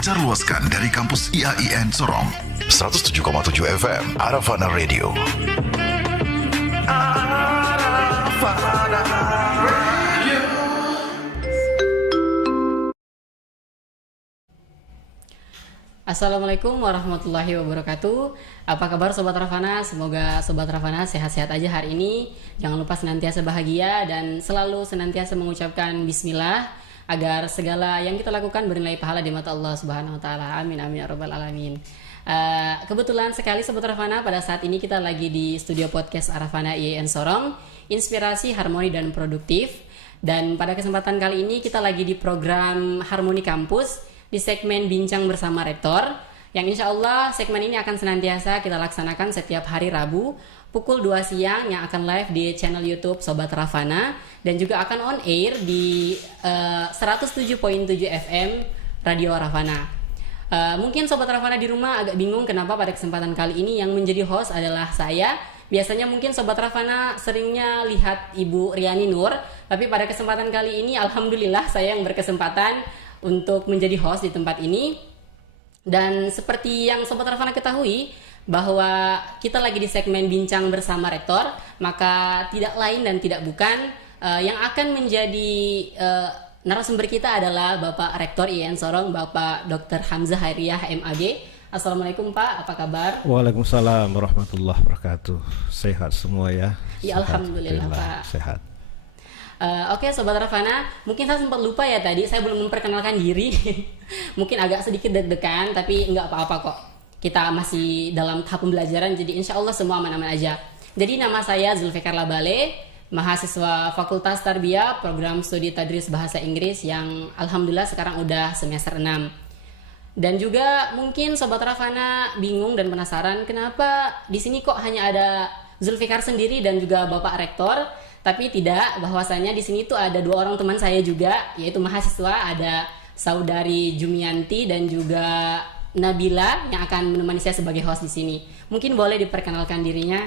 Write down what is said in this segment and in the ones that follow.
Dipancar luaskan dari kampus IAIN Sorong. 107,7 FM Arafana Radio. Arafana Radio. Assalamualaikum warahmatullahi wabarakatuh. Apa kabar Sobat Rafana? Semoga Sobat Rafana sehat-sehat aja hari ini. Jangan lupa senantiasa bahagia dan selalu senantiasa mengucapkan bismillah agar segala yang kita lakukan bernilai pahala di mata Allah Subhanahu wa taala. Amin amin ya rabbal alamin. Kebetulan sekali Sobat Rafana, pada saat ini kita lagi di studio podcast Arafana IAIN Sorong, inspirasi, harmoni dan produktif. Dan pada kesempatan kali ini kita lagi di program Harmoni Kampus di segmen Bincang Bersama Rektor, yang insya Allah segmen ini akan senantiasa kita laksanakan setiap hari Rabu pukul 2 siang, yang akan live di channel YouTube Sobat Rafana dan juga akan on air di 107.7 FM Radio Rafana. Mungkin Sobat Rafana di rumah agak bingung kenapa pada kesempatan kali ini yang menjadi host adalah saya. Biasanya mungkin Sobat Rafana seringnya lihat Ibu Riani Nur, tapi pada kesempatan kali ini alhamdulillah saya yang berkesempatan untuk menjadi host di tempat ini. Dan seperti yang Sobat Rafana ketahui bahwa kita lagi di segmen Bincang Bersama Rektor, maka tidak lain dan tidak bukan yang akan menjadi narasumber kita adalah Bapak Rektor IAIN Sorong, Bapak Dr. Hamzah Hairiyah MAG. Assalamualaikum Pak, apa kabar? Waalaikumsalam warahmatullahi wabarakatuh. Sehat semua ya? Ya alhamdulillah Pak. Sehat. Oke Sobat Rafana, mungkin saya sempat lupa ya tadi, saya belum memperkenalkan diri. Mungkin agak sedikit deg-degan, tapi nggak apa-apa kok. Kita masih dalam tahap pembelajaran, jadi insya Allah semua aman-aman aja. Jadi nama saya Zulfikar Labale, mahasiswa Fakultas Tarbiyah, program studi Tadris Bahasa Inggris yang alhamdulillah sekarang udah semester 6. Dan juga mungkin Sobat Rafana bingung dan penasaran kenapa di sini kok hanya ada Zulfikar sendiri dan juga Bapak Rektor. Tapi tidak, bahwasanya di sini tuh ada 2 orang teman saya juga, yaitu mahasiswa, ada Saudari Jumianti dan juga Nabila yang akan menemani saya sebagai host di sini. Mungkin boleh diperkenalkan dirinya.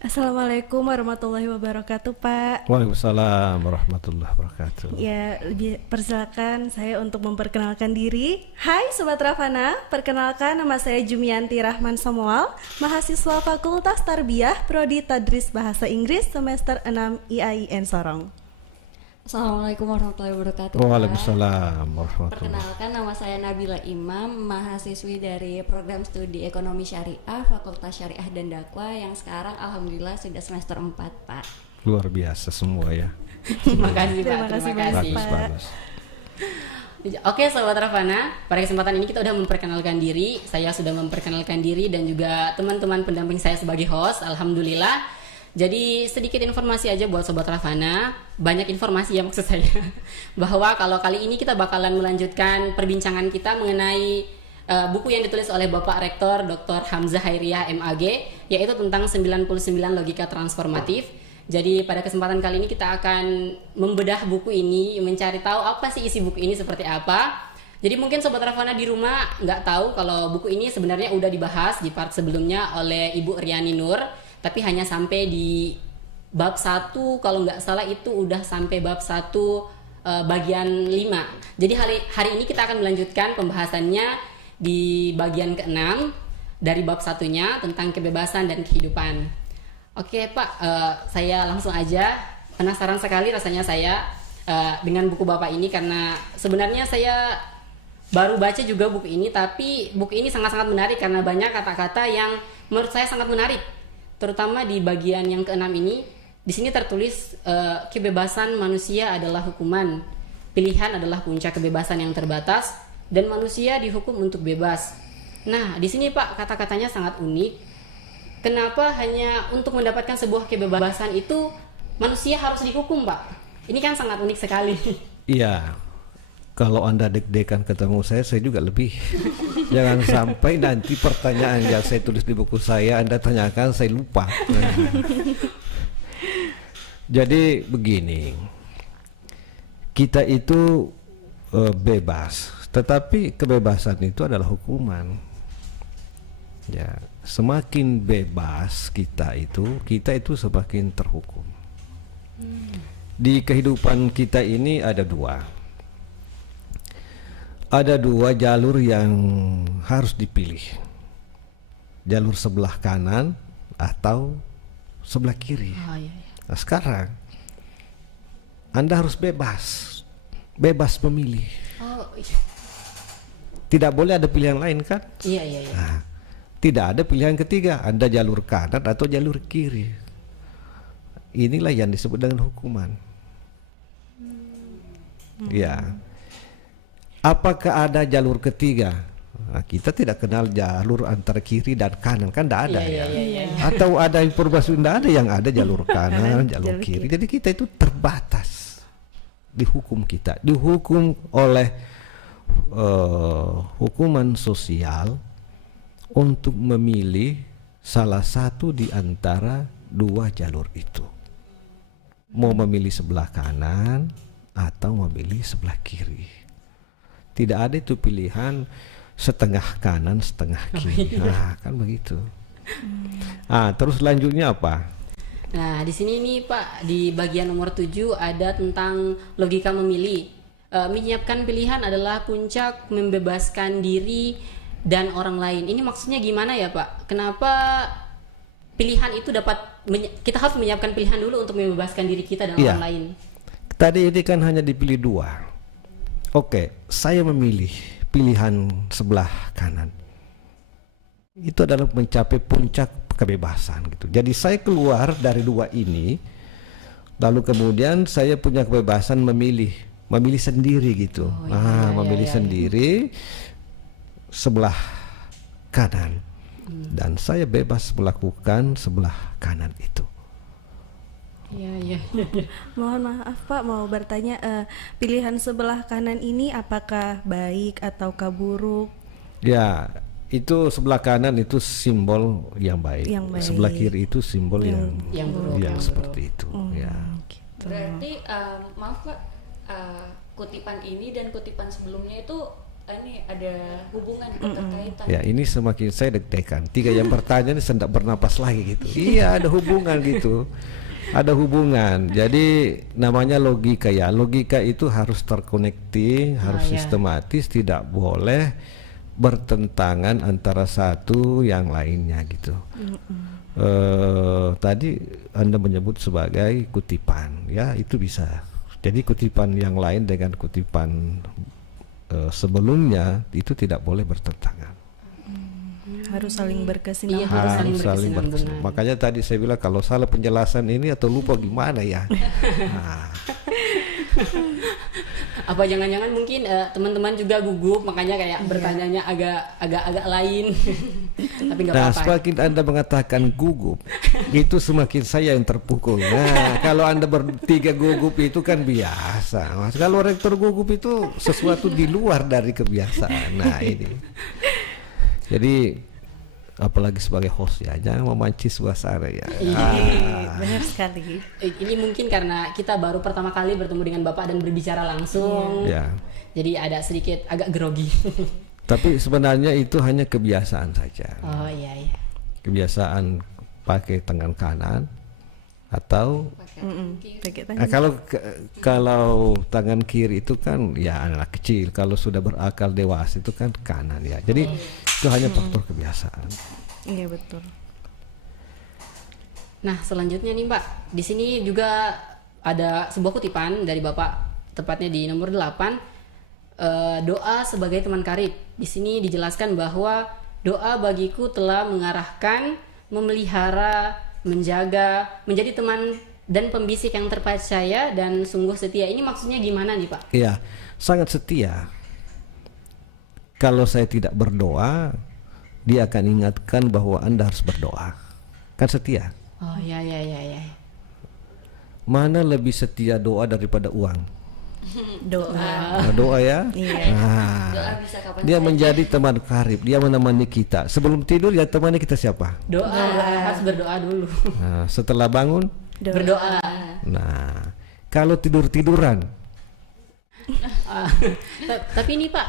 Assalamualaikum warahmatullahi wabarakatuh Pak. Waalaikumsalam warahmatullahi wabarakatuh. Ya, persilakan saya untuk memperkenalkan diri. Hai Sobat Rafana, perkenalkan nama saya Jumianti Rahman Samuel, mahasiswa Fakultas Tarbiyah, Prodi Tadris Bahasa Inggris, semester 6 IAIN Sorong. Assalamualaikum warahmatullahi wabarakatuh. Waalaikumsalam warahmatullahi. Perkenalkan, nama saya Nabila Imam, mahasiswi dari program studi Ekonomi Syariah, Fakultas Syariah dan Dakwah, yang sekarang alhamdulillah sudah semester 4 Pak. Luar biasa semua ya. Terima kasih Pak. Terima kasih. Bagus. Oke Sobat Rafana, pada kesempatan ini kita udah memperkenalkan diri. Saya sudah memperkenalkan diri dan juga teman-teman pendamping saya sebagai host, alhamdulillah. Jadi sedikit informasi aja buat Sobat Rafana, banyak informasi ya maksud saya, bahwa kalau kali ini kita bakalan melanjutkan perbincangan kita mengenai buku yang ditulis oleh Bapak Rektor Dr. Hamzah Hairiyah MAG, yaitu tentang 99 logika transformatif. Jadi pada kesempatan kali ini kita akan membedah buku ini, mencari tahu apa sih isi buku ini seperti apa. Jadi mungkin Sobat Rafana di rumah nggak tahu kalau buku ini sebenarnya udah dibahas di part sebelumnya oleh Ibu Riani Nur, tapi hanya sampai di bab 1, kalau nggak salah itu udah sampai bab 1 bagian 5. Jadi hari ini kita akan melanjutkan pembahasannya di bagian ke-6 dari bab 1-nya tentang kebebasan dan kehidupan. Oke Pak, saya langsung aja, penasaran sekali rasanya saya dengan buku Bapak ini, karena sebenarnya saya baru baca juga buku ini, tapi buku ini sangat-sangat menarik karena banyak kata-kata yang menurut saya sangat menarik. Terutama di bagian yang ke-6 ini, di sini tertulis kebebasan manusia adalah hukuman, pilihan adalah puncak kebebasan yang terbatas, dan manusia dihukum untuk bebas. Nah, di sini Pak kata-katanya sangat unik. Kenapa hanya untuk mendapatkan sebuah kebebasan itu manusia harus dihukum Pak? Ini kan sangat unik sekali. Iya. Kalau Anda deg-degan ketemu saya juga lebih. Jangan sampai nanti pertanyaan yang saya tulis di buku saya Anda tanyakan saya lupa. Jadi begini, kita itu bebas, tetapi kebebasan itu adalah hukuman. Ya, semakin bebas kita itu semakin terhukum. Di kehidupan kita ini ada 2. Ada dua jalur yang harus dipilih. Jalur sebelah kanan atau sebelah kiri. Oh, iya, iya. Nah, sekarang Anda harus bebas memilih. Oh, iya. Tidak boleh ada pilihan lain kan? Iya, iya, iya. Nah, tidak ada pilihan ketiga. Anda jalur kanan atau jalur kiri. Inilah yang disebut dengan hukuman. Ya. Apakah ada jalur ketiga? Nah, kita tidak kenal jalur antara kiri dan kanan, kan tidak ada Iya, ya. iya, iya. Atau ada informasi tidak ada yang ada jalur kanan, jalur kiri. Jadi kita itu terbatas di hukum kita, dihukum oleh hukuman sosial untuk memilih salah satu di antara dua jalur itu. Mau memilih sebelah kanan atau memilih sebelah kiri. Tidak ada itu pilihan setengah kanan setengah kiri. Nah, kan begitu. Terus lanjutnya apa? Nah, di sini nih Pak, di bagian nomor 7 ada tentang logika memilih. Menyiapkan pilihan adalah puncak membebaskan diri dan orang lain. Ini maksudnya gimana ya Pak? Kenapa pilihan itu kita harus menyiapkan pilihan dulu untuk membebaskan diri kita dan orang lain? Tadi ini kan hanya dipilih dua. Oke, saya memilih pilihan sebelah kanan. Itu adalah mencapai puncak kebebasan gitu. Jadi saya keluar dari dua ini, lalu kemudian saya punya kebebasan memilih sendiri gitu. Memilih sendiri sebelah kanan. Dan saya bebas melakukan sebelah kanan itu. Iya, iya. Mohon maaf Pak, mau bertanya, pilihan sebelah kanan ini apakah baik ataukah buruk? Ya, itu sebelah kanan itu simbol yang baik. Sebelah kiri itu simbol yang buruk, yang seperti itu. Ya. Gitu. Berarti maaf Pak, kutipan ini dan kutipan sebelumnya itu ini ada hubungan keterkaitan. Ya, ini semakin saya deg-degan. Tiga yang pertanyaan ini tidak bernapas lagi gitu. Iya, ada hubungan gitu. Ada hubungan. Jadi namanya logika ya. Logika itu harus terconnecting, harus sistematis, tidak boleh bertentangan antara satu yang lainnya gitu. Tadi Anda menyebut sebagai kutipan, ya itu bisa. Jadi kutipan yang lain dengan kutipan sebelumnya itu tidak boleh bertentangan. Harus saling berkesinambungan. Iya, harus saling berkesinambungan. Makanya tadi saya bilang kalau salah penjelasan ini atau lupa gimana ya. Apa jangan-jangan mungkin teman-teman juga gugup, makanya kayak bertanyanya agak lain. Tapi nggak apa-apa. Semakin Anda mengatakan gugup, itu semakin saya yang terpukul. Nah, kalau Anda bertiga gugup itu kan biasa. Mas, kalau rektor gugup itu sesuatu di luar dari kebiasaan. Nah, ini. Jadi apalagi sebagai host ya, jangan memancing suasana ya. Benar sekali. Ini mungkin karena kita baru pertama kali bertemu dengan Bapak dan berbicara langsung. Jadi ada sedikit agak grogi. Tapi sebenarnya itu hanya kebiasaan saja. Oh iya. Kebiasaan pakai tangan kanan atau kalau tangan kiri itu kan ya anak kecil, kalau sudah berakal dewasa itu kan kanan ya. Jadi itu hanya faktor kebiasaan. Iya betul. Nah selanjutnya nih Mbak, di sini juga ada sebuah kutipan dari Bapak, tepatnya di nomor 8, doa sebagai teman karib. Di sini dijelaskan bahwa doa bagiku telah mengarahkan, memelihara, menjaga, menjadi teman dan pembisik yang terpercaya dan sungguh setia. Ini maksudnya gimana nih Pak? Iya, sangat setia. Kalau saya tidak berdoa, dia akan ingatkan bahwa Anda harus berdoa. Kan setia. Oh iya. Mana lebih setia doa daripada uang? Doa. Doa ya. Doa bisa kapan Dia saja. menjadi teman karib, dia menemani kita. Sebelum tidur ya temani kita siapa? Doa. Harus berdoa dulu. Nah, setelah bangun Berdoa. Nah, kalau tidur-tiduran. Tapi ini Pak,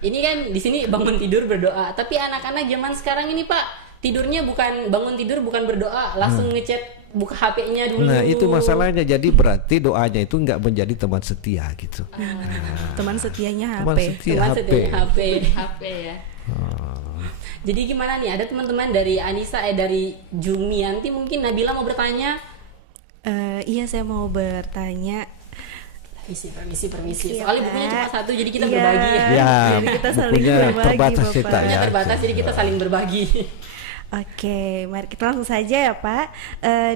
ini kan di sini bangun tidur berdoa. Tapi anak-anak zaman sekarang ini Pak, tidurnya bukan bangun tidur bukan berdoa, langsung ngechat buka HP-nya dulu. Nah itu masalahnya, jadi berarti doanya itu nggak menjadi teman setia gitu. Teman setianya Teman HP. setia Teman HP. setia HP. HP ya. Jadi gimana nih? Ada teman-teman dari Anissa, dari Jumianti, mungkin Nabila mau bertanya? Iya, saya mau bertanya. Permisi. Iya, Soalnya Pak. bukunya cuma satu, jadi kita Iya. berbagi ya. Ya, Jadi kita saling bukunya berbagi, terbatas Bapak. cetak ya. Bukunya terbatas, jadi kita saling berbagi. Oke, mari kita langsung saja ya Pak.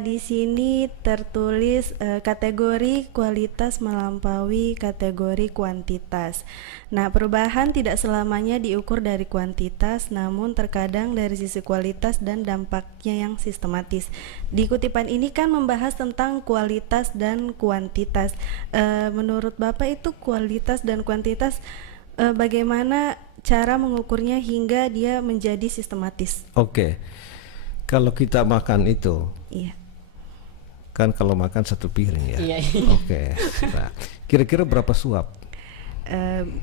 Di sini tertulis kategori kualitas melampaui kategori kuantitas. Nah, perubahan tidak selamanya diukur dari kuantitas, namun terkadang dari sisi kualitas dan dampaknya yang sistematis. Di kutipan ini kan membahas tentang kualitas dan kuantitas. Menurut Bapak itu kualitas dan kuantitas bagaimana cara mengukurnya hingga dia menjadi sistematis? Oke, kalau kita makan itu Iya. kan kalau makan satu piring ya. Iya. Oke, nah, kira-kira berapa suap?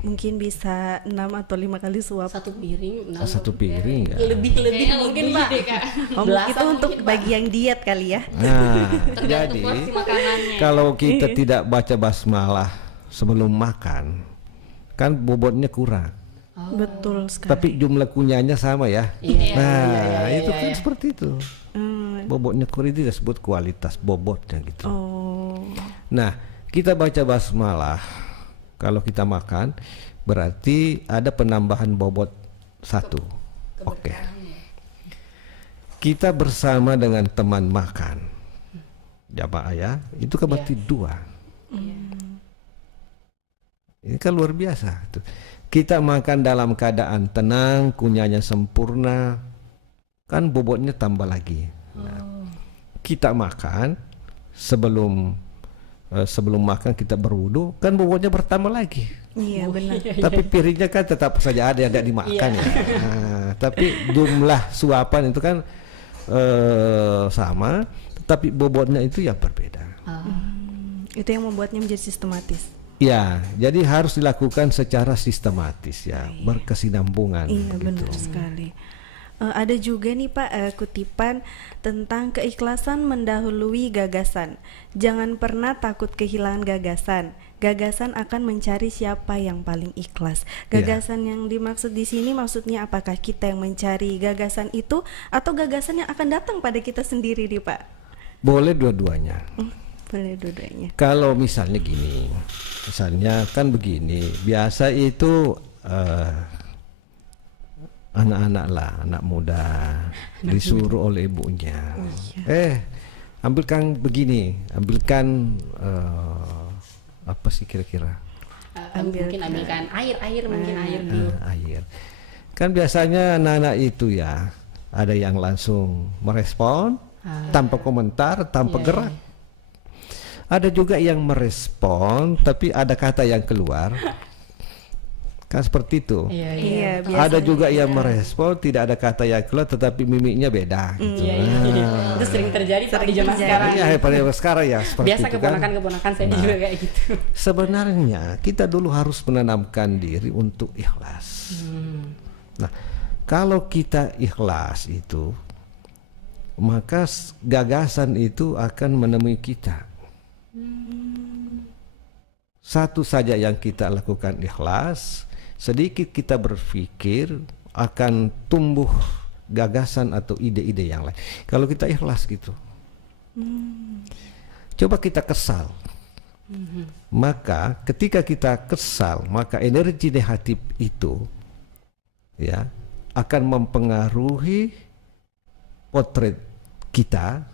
Mungkin bisa 6 atau 5 kali suap. Satu piring. Satu piring ya. Lebih Kayaknya mungkin lebih Pak. deh, Kak. Belasan Itu untuk mungkin, Pak. bagi yang diet kali ya. Nah, Tergantung jadi porsi makanannya. kalau kita tidak baca basmalah sebelum makan, kan bobotnya kurang. Betul sekali. Tapi jumlah kunyahnya sama ya. Iya, Nah, iya, itu iya, kan iya. seperti itu. Bobotnya kurang itu disebut kualitas bobotnya gitu. Oh. Nah, kita baca basmalah kalau kita makan berarti ada penambahan bobot 1. Oke. Kita bersama dengan teman makan. Jamaah ya, itu kan berarti 2. Ini kan luar biasa tuh. Kita makan dalam keadaan tenang, kunyahnya sempurna, kan bobotnya tambah lagi. Nah, kita makan sebelum makan kita berwudu, kan bobotnya bertambah lagi. Iya benar. Tapi piringnya kan tetap saja ada yang tidak dimakan ya. Nah, tapi jumlah suapan itu kan sama, tetapi bobotnya itu yang berbeda. Itu yang membuatnya menjadi sistematis. Ya, jadi harus dilakukan secara sistematis ya, berkesinambungan. Iya gitu. benar sekali. Ada juga nih Pak kutipan tentang keikhlasan mendahului gagasan. Jangan pernah takut kehilangan gagasan. Gagasan akan mencari siapa yang paling ikhlas. Gagasan yang dimaksud di sini maksudnya apakah kita yang mencari gagasan itu atau gagasan yang akan datang pada kita sendiri nih Pak? Boleh dua-duanya. Boleh dua-duanya. Kalau misalnya gini, misalnya kan begini, biasa itu anak-anak lah, anak muda disuruh oleh ibunya, ambilkan begini, ambilkan apa sih kira-kira? Mungkin ambilkan air mungkin air dulu. Air. Kan biasanya anak-anak itu ya, ada yang langsung merespon tanpa komentar, tanpa gerak. Ada juga yang merespon tapi ada kata yang keluar. Kan seperti itu. Iya, Ada juga yang merespon tidak ada kata yang keluar tetapi mimiknya beda gitu. Iya. Itu sering terjadi Pak, di zaman sekarang. Iya, pada sekarang ya seperti Biasa itu kan. keponakan saya juga kayak gitu. Sebenarnya kita dulu harus menanamkan diri untuk ikhlas. Nah, kalau kita ikhlas itu, maka gagasan itu akan menemui kita. Satu saja yang kita lakukan ikhlas, sedikit kita berpikir akan tumbuh gagasan atau ide-ide yang lain. Kalau kita ikhlas gitu. Coba kita kesal. Maka ketika kita kesal, maka energi negatif itu ya akan mempengaruhi potret kita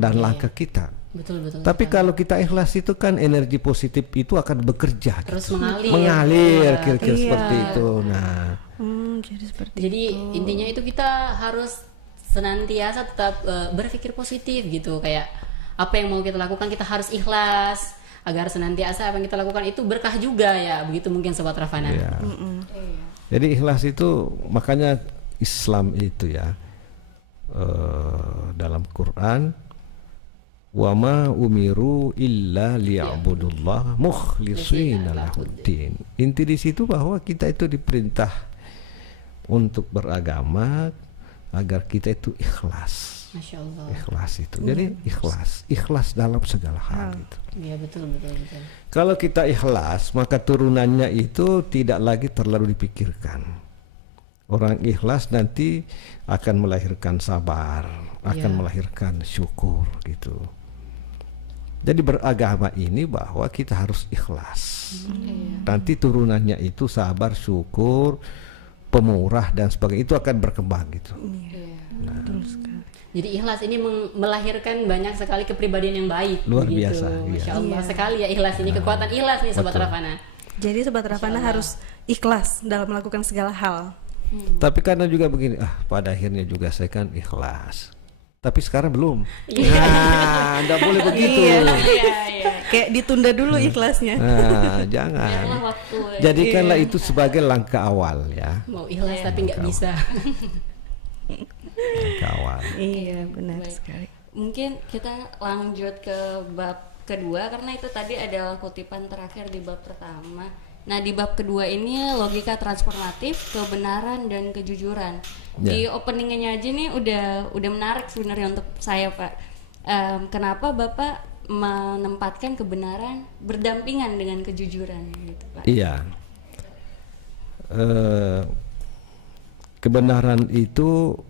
dan langkah kita. Betul. Tapi kalau kita ikhlas itu kan energi positif itu akan bekerja Terus gitu. mengalir. Mengalir kira-kira Iya. seperti itu. Nah, Jadi seperti Jadi intinya itu kita harus senantiasa tetap berpikir positif gitu, kayak apa yang mau kita lakukan kita harus ikhlas agar senantiasa apa yang kita lakukan itu berkah juga ya, begitu mungkin Sobat Rafana. ya. Jadi ikhlas itu makanya Islam itu ya dalam Quran wa ma umiru illa liya'budullah mukhlishina lahuddin. Inti di situ bahwa kita itu diperintah untuk beragama agar kita itu ikhlas. Masya Allah. Ikhlas itu. Jadi ikhlas dalam segala hal itu. Iya betul. Kalau kita ikhlas, maka turunannya itu tidak lagi terlalu dipikirkan. Orang ikhlas nanti akan melahirkan sabar, akan melahirkan syukur gitu. Jadi beragama ini bahwa kita harus ikhlas. Nanti turunannya itu sabar, syukur, pemurah dan sebagainya, itu akan berkembang gitu. Betul sekali. Jadi ikhlas ini melahirkan banyak sekali kepribadian yang baik. Luar begitu. biasa, iya. Masya Allah sekali ya ikhlas ini, kekuatan ikhlas nih Sobat Betul. Ravana. Jadi Sobat Ravana harus ikhlas dalam melakukan segala hal. Tapi karena juga begini, pada akhirnya juga saya kan ikhlas. Tapi sekarang belum. Nah, enggak boleh begitu. Kayak ditunda dulu ikhlasnya. Nah, jangan. Biarlah waktu. Jadikanlah itu sebagai langkah awal ya. Mau ikhlas tapi nggak bisa. Langkah awal. Iya, benar Baik. sekali. Mungkin kita lanjut ke bab kedua karena itu tadi adalah kutipan terakhir di bab pertama. Nah, di bab kedua ini logika transformatif, kebenaran dan kejujuran. Di openingnya aja nih udah menarik sebenarnya untuk saya, Pak. Kenapa Bapak menempatkan kebenaran berdampingan dengan kejujuran gitu, Pak? Iya. Kebenaran itu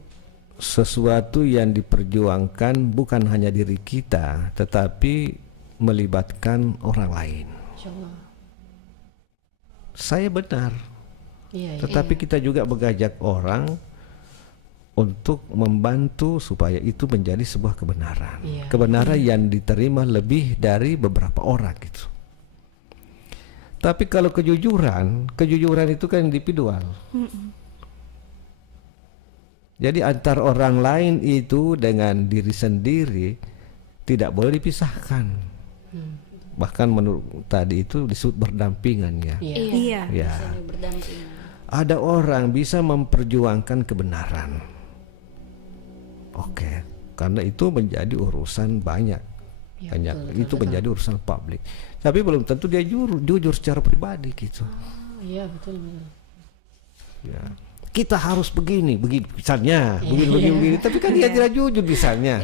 sesuatu yang diperjuangkan bukan hanya diri kita, tetapi melibatkan orang lain. Masya Allah. Saya benar, Iya. tetapi kita juga mengajak orang untuk membantu supaya itu menjadi sebuah kebenaran. Iya. Kebenaran yang diterima lebih dari beberapa orang gitu. Tapi kalau kejujuran itu kan individual. Jadi antar orang lain itu dengan diri sendiri tidak boleh dipisahkan. Bahkan menurut tadi itu disebut berdampingan ya. Iya. Ya. Bisa berdampingan. Ada orang bisa memperjuangkan kebenaran. Oke, karena itu menjadi urusan banyak. Ya, Banyak betul, itu menjadi urusan publik. Tapi belum tentu dia jujur secara pribadi gitu. Iya betul. Ya. Kita harus begini, misalnya, begini. Tapi kan dia tidak jujur misalnya.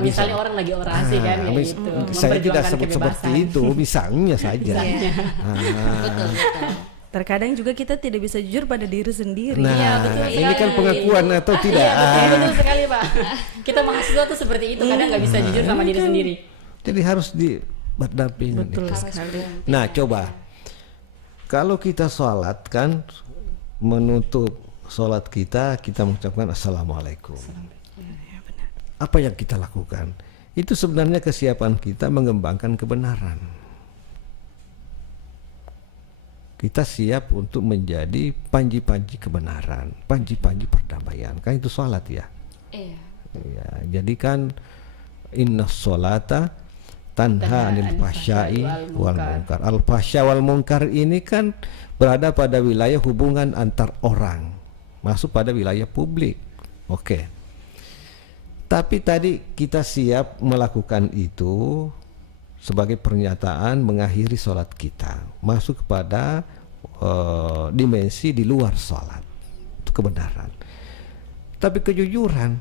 Misalnya orang lagi orasi kan, ya gitu. Saya tidak Memperjuangkan sebut seperti kebebasan. itu, misalnya saja. Betul. Terkadang juga kita tidak bisa jujur pada diri sendiri. Nah, Iya, betul ini kan sekali. pengakuan atau tidak? Iya betul sekali Pak. Kita mahasiswa tuh seperti itu, kadang nggak bisa jujur sama diri sendiri. Jadi harus berdampingan. Betul itu. sekali. Nah, coba kalau kita sholat kan menutup sholat kita mengucapkan assalamualaikum. Apa yang kita lakukan? Itu sebenarnya kesiapan kita mengembangkan kebenaran. Kita siap untuk menjadi panji-panji kebenaran, panji-panji perdamaian. Kan itu sholat ya. Iya. Ya, jadi kan inna sholata tanha anil fahsya'i wal munkar. Al fahsya wal munkar ini kan berada pada wilayah hubungan antar orang, masuk pada wilayah publik. Oke. Tapi tadi kita siap melakukan itu sebagai pernyataan mengakhiri sholat kita, masuk kepada dimensi di luar sholat, itu kebenaran. Tapi kejujuran,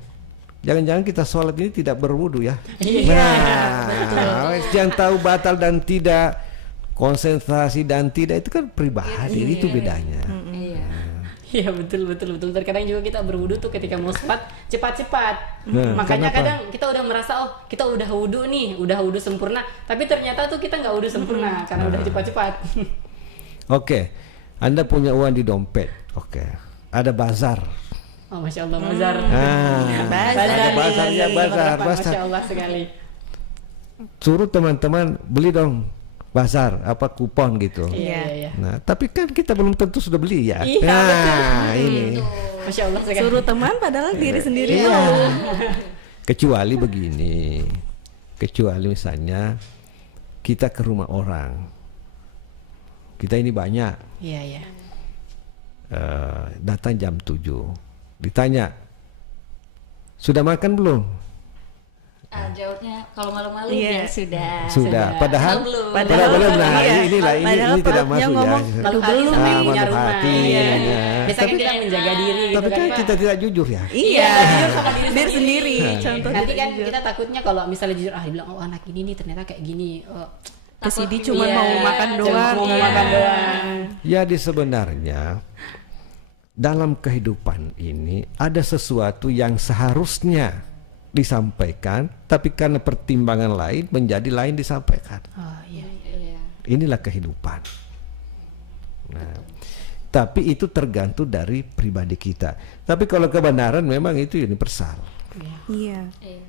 jangan-jangan kita sholat ini tidak berwudu ya. Nah, yang tahu batal dan tidak, konsentrasi dan tidak, itu kan pribadi, itu bedanya. Iya. Iya betul. Terkadang juga kita berwudu tuh ketika mau sholat cepat-cepat. Nah, Makanya kenapa? kadang kita udah merasa kita udah wudu nih, udah wudu sempurna. Tapi ternyata tuh kita nggak wudu sempurna karena udah cepat-cepat. Oke, Anda punya uang di dompet. Oke, ada bazar. Oh Masya Allah bazar. Bazar. Masya Allah sekali. Suruh teman-teman beli dong bazar, apa kupon gitu. Iya. Nah, tapi kan kita belum tentu sudah beli ya. Iya, Nah, ini. Masya Allah sekali. Suruh teman padahal diri sendiri. Iya. Kecuali begini. Kecuali misalnya kita ke rumah orang. Kita ini banyak. Iya. Datang jam 7. Ditanya, sudah makan belum? Jawabnya kalau malu-malu Iya. ya sudah. Sudah. Padahal Belum. padahal belum. Nah, iya. inilah Padahal ini tidak perutnya masuk ngomong, ya. Malu hati sama yang punya malu rumah. hati. Iya. Ya. Biasanya kita menjaga diri gitu Tapi kan, kan Pak. kita tidak jujur ya. Iya, jujur sama diri diri sendiri. Contoh Nanti tidak kan jujur. kita takutnya kalau misalnya jujur, dibilang oh anak ini nih ternyata kayak gini. Oh, Kesini cuma iya, mau makan cuma doang. mau Iya. makan doang. Jadi sebenarnya dalam kehidupan ini ada sesuatu yang seharusnya disampaikan, tapi karena pertimbangan lain menjadi lain disampaikan. Oh iya. Iya. Inilah kehidupan. Nah, tapi itu tergantung dari pribadi kita. Tapi kalau kebenaran memang itu universal. Iya. Iya.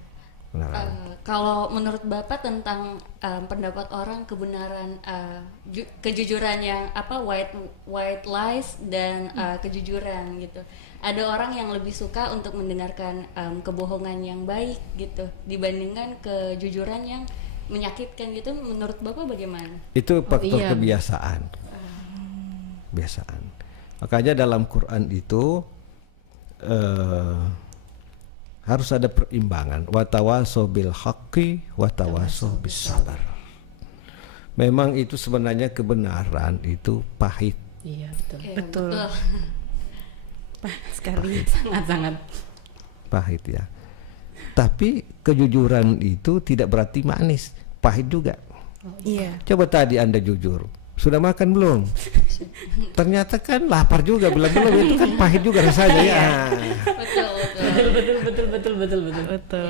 Nah, Kalau menurut Bapak tentang pendapat orang kebenaran kejujuran yang white lies dan kejujuran gitu. Ada orang yang lebih suka untuk mendengarkan kebohongan yang baik gitu dibandingkan kejujuran yang menyakitkan gitu. Menurut Bapak bagaimana? itu faktor iya. kebiasaan. Kebiasaan. Makanya dalam Quran itu harus ada perimbangan. Watawaso bil haqqi watawaso bis sabar. Memang itu sebenarnya kebenaran itu pahit. Iya betul. Iya, Betul. Sekali. Sangat-sangat. Pahit ya. Tapi kejujuran itu tidak berarti manis, pahit juga. Iya. Coba tadi Anda jujur, sudah makan belum? Ternyata kan lapar juga, bilang belum, itu kan pahit juga rasanya ya. Betul. Betul. Betul.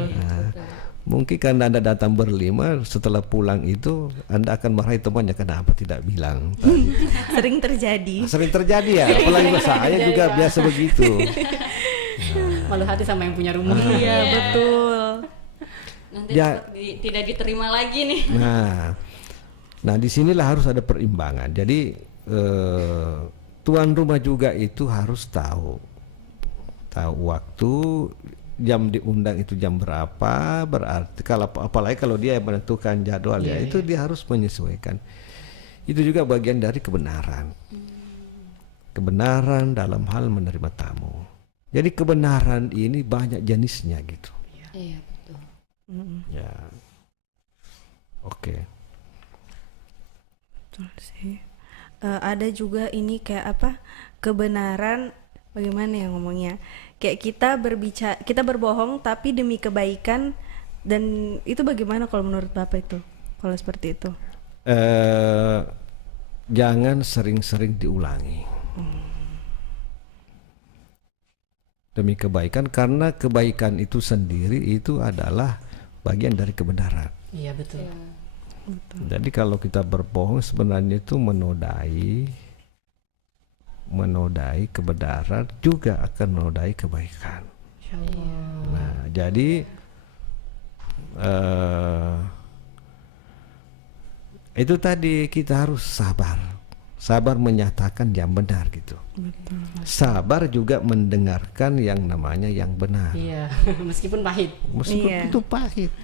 Mungkin karena Anda datang berlima, setelah pulang itu Anda akan marahi temannya kenapa tidak bilang. Sering terjadi. Sering terjadi ya, apalagi saya juga biasa begitu. Malu hati sama yang punya rumah. Iya, betul. Nanti Ya. tidak diterima lagi nih. Nah disinilah harus ada perimbangan. Jadi tuan rumah juga itu harus tahu waktu, jam diundang itu jam berapa, berarti kalau apalagi kalau dia yang menentukan jadwal ya itu dia harus menyesuaikan. Itu juga bagian dari kebenaran. Kebenaran dalam hal menerima tamu. Jadi kebenaran ini banyak jenisnya gitu. Iya betul. Ya. Oke. Betul sih. Ada juga ini kayak apa? Kebenaran bagaimana ya ngomongnya? Kayak kita berbohong tapi demi kebaikan, dan itu bagaimana kalau menurut Bapak itu? Kalau seperti itu? Jangan sering-sering diulangi. Demi kebaikan, karena kebaikan itu sendiri itu adalah bagian dari kebenaran. Iya betul. Iya. Jadi kalau kita berbohong sebenarnya itu menodai kebenaran, juga akan menodai kebaikan. Nah, jadi itu tadi kita harus sabar menyatakan yang benar gitu. Sabar juga mendengarkan yang namanya yang benar, Iya, meskipun pahit. meskipun Iya. itu pahit.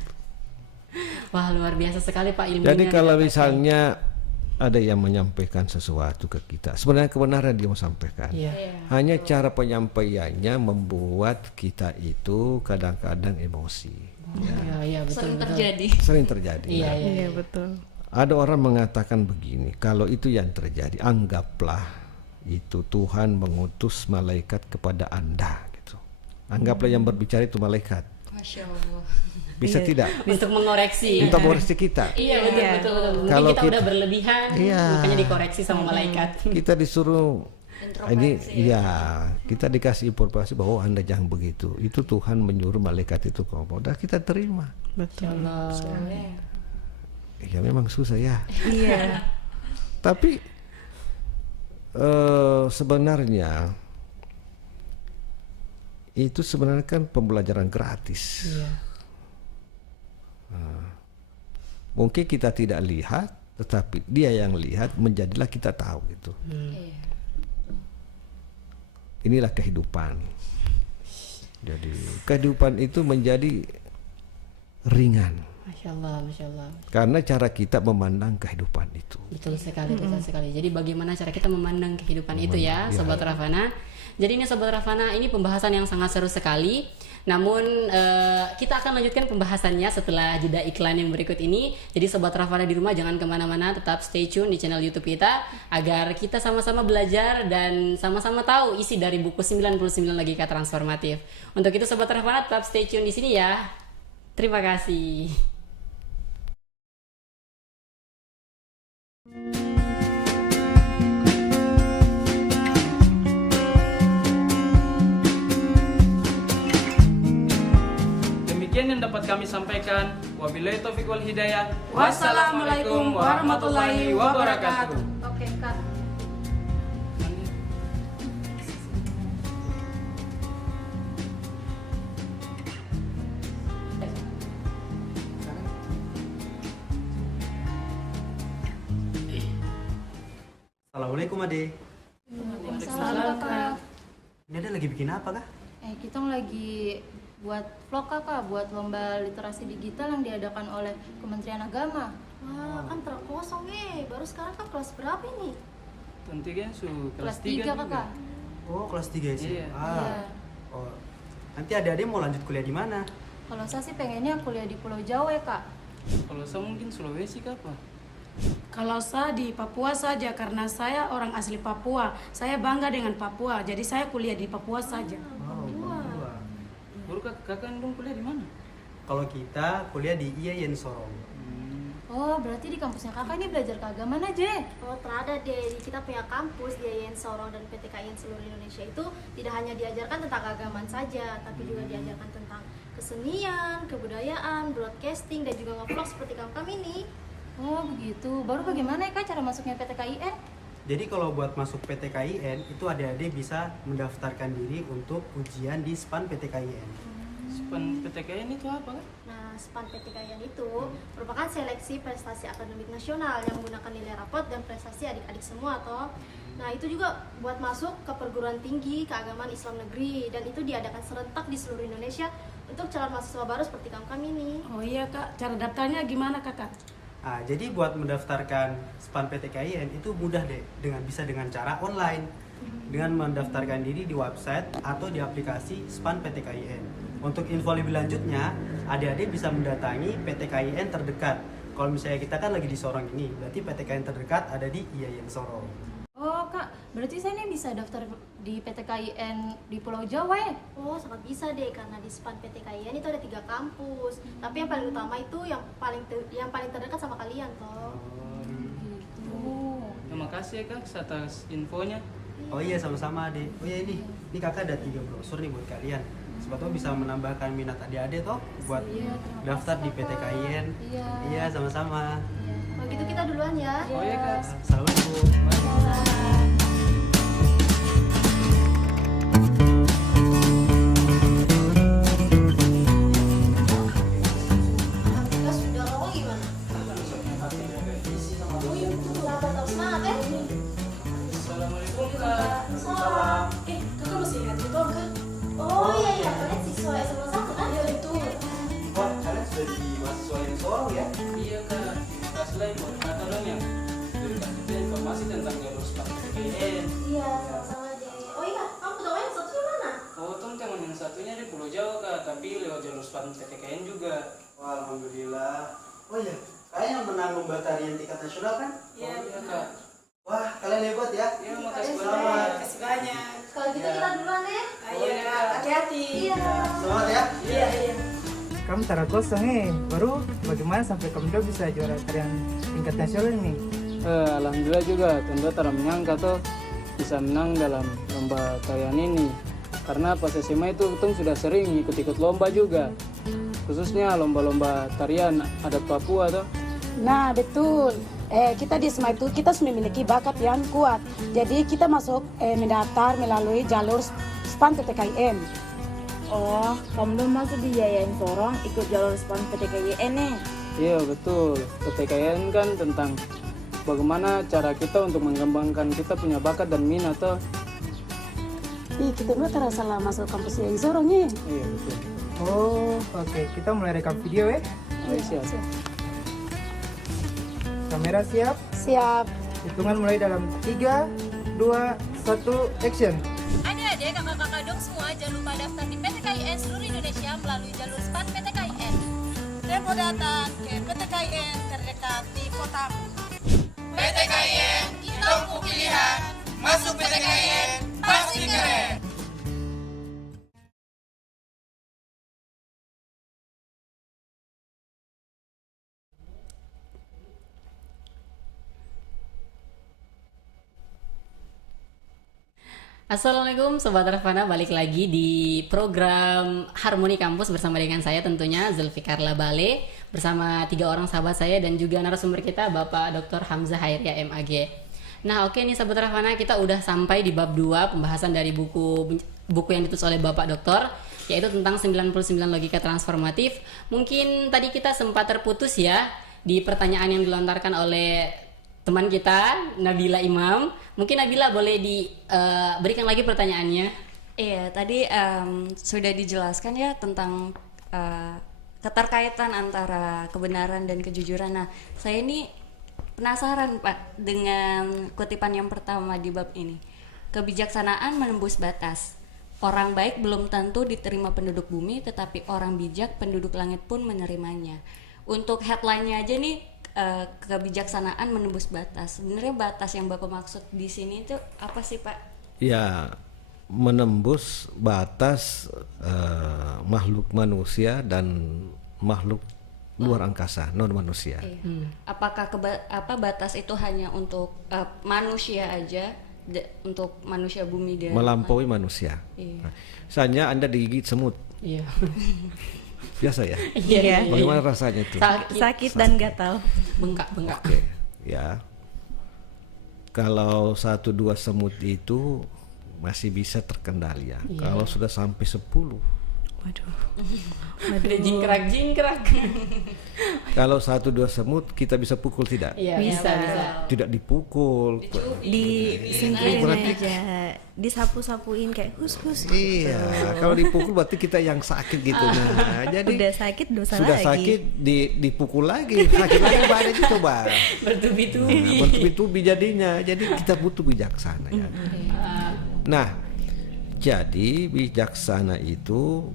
Wah luar biasa sekali Pak ilmunya. Jadi kalau didapat. misalnya ada yang menyampaikan sesuatu ke kita, sebenarnya kebenaran dia mau sampaikan. Iya. Hanya cara penyampaiannya membuat kita itu kadang-kadang emosi. Iya betul. Sering betul. terjadi. Sering terjadi. Iya Nah, iya. Iya, betul. ada orang mengatakan begini, kalau itu yang terjadi, anggaplah itu Tuhan mengutus malaikat kepada Anda gitu. Anggaplah yang berbicara itu malaikat. Masya Allah. Bisa tidak? Untuk mengoreksi. Untuk mengoreksi kita. Iya betul. Mungkin Kalau kita udah berlebihan, Iya. makanya dikoreksi sama malaikat. Kita disuruh ini, Introspeksi ya kita dikasih informasi bahwa Anda jangan begitu. Itu Tuhan menyuruh malaikat itu ngomong. Udah kita terima. Betul. Ya memang susah ya. Iya. Tapi sebenarnya itu sebenarnya kan pembelajaran gratis. Iya. Mungkin kita tidak lihat, tetapi dia yang lihat, menjadilah kita tahu gitu. Iya. Inilah kehidupan. Jadi kehidupan itu menjadi ringan. Masya Allah, Masya Allah. Karena cara kita memandang kehidupan itu. Betul sekali, betul sekali. Jadi bagaimana cara kita memandang kehidupan itu ya, Sobat Ravana. Jadi ini Sobat Ravana, ini pembahasan yang sangat seru sekali. Namun kita akan lanjutkan pembahasannya setelah jeda iklan yang berikut ini. Jadi Sobat Ravana di rumah jangan kemana-mana, tetap stay tune di channel YouTube kita agar kita sama-sama belajar dan sama-sama tahu isi dari buku 99 Logika Transformatif. Untuk itu Sobat Ravana tetap stay tune di sini ya. Terima kasih. Demikian yang dapat kami sampaikan. Wabillahi taufiq wal hidayah. Wassalamualaikum warahmatullahi wabarakatuh. Oke, Kak. Assalamualaikum Ade. Salam, Kak. Ini Ade lagi bikin apa kah? Kita lagi buat vlog Kakak, buat lomba literasi digital yang diadakan oleh Kementerian Agama. Wah, kan terkosong baru sekarang kan kelas berapa ini? Tentu kan Kelas 3 Kakak. Oh, kelas 3 sih. Iya. Iya. Oh. Nanti adik-adik mau lanjut kuliah di mana? Kalau saya sih pengennya kuliah di Pulau Jawa ya, Kak. Kalau saya mungkin Sulawesi kah, Pak? Kalau saya di Papua saja karena saya orang asli Papua. Saya bangga dengan Papua, jadi saya kuliah di Papua saja. Oh, Papua. Baru kakak dong kuliah di mana? Kalau kita kuliah di IAIN Sorong. Oh, berarti di kampusnya Kakak ini belajar keagamaan aja. Oh, terada deh. Kita punya kampus di IAIN Sorong dan PTKIN seluruh Indonesia itu tidak hanya diajarkan tentang keagamaan saja, tapi juga diajarkan tentang kesenian, kebudayaan, broadcasting, dan juga nge-vlog seperti kami ini. Oh, begitu. Baru bagaimana ya, Kak, cara masuknya PTKIN? Jadi kalau buat masuk PTKIN itu adik-adik bisa mendaftarkan diri untuk ujian di SPAN PTKIN. SPAN PTKIN itu apa kan? Nah, SPAN PTKIN itu merupakan seleksi prestasi akademik nasional yang menggunakan nilai rapot dan prestasi adik-adik semua toh. Nah, itu juga buat masuk ke perguruan tinggi keagamaan Islam negeri, dan itu diadakan serentak di seluruh Indonesia untuk calon mahasiswa baru seperti kami ini. Oh iya, Kak. Cara daftarnya gimana, Kakak? Nah, jadi buat mendaftarkan SPAN PTKIN itu mudah deh, bisa dengan cara online, dengan mendaftarkan diri di website atau di aplikasi SPAN PTKIN. Untuk info lebih lanjutnya, adik-adik bisa mendatangi PTKIN terdekat. Kalau misalnya kita kan lagi di Sorong ini, berarti PTKIN terdekat ada di IAIN Sorong. Oh, Kak, berarti saya ini bisa daftar di PTKIN di Pulau Jawa ya? Oh, sangat bisa deh, karena di SPAN PTKIN itu ada 3 kampus. Tapi yang paling utama itu yang paling terdekat sama kalian toh. Gitu. Terima kasih ya Kak atas infonya. Oh iya, sama-sama adik. Oh iya, ini kakak ada 3 brosur nih buat kalian. Siapa tahu bisa menambahkan minat adik-adik toh buat Iya, terima daftar kasih, di Kakak. PTKIN. Iya. Iya, sama-sama. Kalau gitu kita duluan ya. Oh iya Kak. Assalamualaikum. Assalamualaikum Kak. Kakak masih ingat itu, Kak? Oh iya, kalian siswa SMA 1 kan? Iya, itu. Wah, kalian sudah di mahasiswa yang Sorong ya? Iya Kak. Kasih lagi buat kakak dong yang berikan kita informasi tentang jalur SPAN PTKIN. Iya, sama-sama deh. Oh iya, kamu tahu yang satunya mana? Oh, teman yang satunya di Pulau Jawa Kak, tapi lewat jalur SPAN PTKIN juga. Wah, alhamdulillah. Oh iya, kalian yang menang lomba tarian tingkat nasional kan? Iya Kak. Wah, kalian hebat ya. Iya, makasih Selamat. banyak. Kasih banyak. Kalau gitu kita duluan ya. Iya, Kak. Hati-hati. Iya. Selamat ya. Iya, iya. Kamu tara kosong baru bagaimana sampai kamu bisa juara tarian tingkat nasional nih? Alhamdulillah juga, tentu tak menyangka tuh bisa menang dalam lomba tarian ini. Karena pas SMA itu Tung sudah sering ikut-ikut lomba juga, khususnya lomba-lomba tarian adat Papua tuh. Nah, betul. Kita di SMA itu kita memiliki bakat yang kuat. Jadi kita masuk mendaftar melalui jalur SPAN PTKIN. Oh, kamu dulu masuk di IAIN Sorong ikut jalur SPAN PTKIN nih? Iya betul, PTKIN kan tentang bagaimana cara kita untuk mengembangkan kita punya bakat dan minat tuh. Kita dulu terasa salah masuk kampus yang Sorong ya. Iya betul. Oh, oke. Kita mulai rekam video ya. Siap. Kamera siap? Siap. Hitungan mulai dalam 3, 2, 1, action. Adik-adik, kakak-kakak dong semua jangan lupa daftar di PTKIN seluruh Indonesia melalui jalur SPAN PTKIN. Demo datang ke PTKIN terdekat di kotamu. PTKIN, kita pilihan. Masuk PTKIN, pasti keren. Assalamualaikum Sobat Rafana, balik lagi di program Harmoni Kampus bersama dengan saya tentunya Zulfikar Labale bersama 3 orang sahabat saya dan juga narasumber kita Bapak Dr. Hamzah Hairya MAG. Nah oke nih Sobat Rafana, kita udah sampai di bab 2 pembahasan dari buku yang ditulis oleh Bapak Doktor, yaitu tentang 99 logika transformatif. Mungkin tadi kita sempat terputus ya di pertanyaan yang dilontarkan oleh teman kita Nabila Imam. Mungkin Nabila boleh diberikan lagi pertanyaannya. Iya, tadi sudah dijelaskan ya tentang keterkaitan antara kebenaran dan kejujuran. Nah, saya ini penasaran Pak dengan kutipan yang pertama di bab ini. Kebijaksanaan menembus batas. Orang baik belum tentu diterima penduduk bumi, tetapi orang bijak penduduk langit pun menerimanya. Untuk headline-nya aja nih, kebijaksanaan menembus batas. Sebenarnya batas yang Bapak maksud di sini itu apa sih Pak? Ya, menembus batas makhluk manusia dan makhluk luar angkasa, non manusia. Iya. Apakah batas itu hanya untuk manusia aja, untuk manusia bumi dan melampaui manusia? Iya. Misalnya Anda digigit semut. Iya. Biasa ya? Iya. Bagaimana rasanya itu? Sakit dan gatal. Bengkak. Oke, ya. Kalau 1-2 semut itu masih bisa terkendali ya. Iya. Kalau sudah sampai 10, Waduh. Udah jingkrak. kalau 1-2 semut kita bisa pukul tidak? Iya, bisa. Tidak dipukul. Disingkirin aja, disapu-sapuin kayak hus-hus. Iya, kalau dipukul berarti kita yang sakit gitu. Nah, jadi udah sakit dosa sudah lagi. sakit dipukul lagi, sakit lagi banyak itu coba. Bertubi-tubi jadinya. Jadi kita butuh bijaksana ya. Nah, jadi bijaksana itu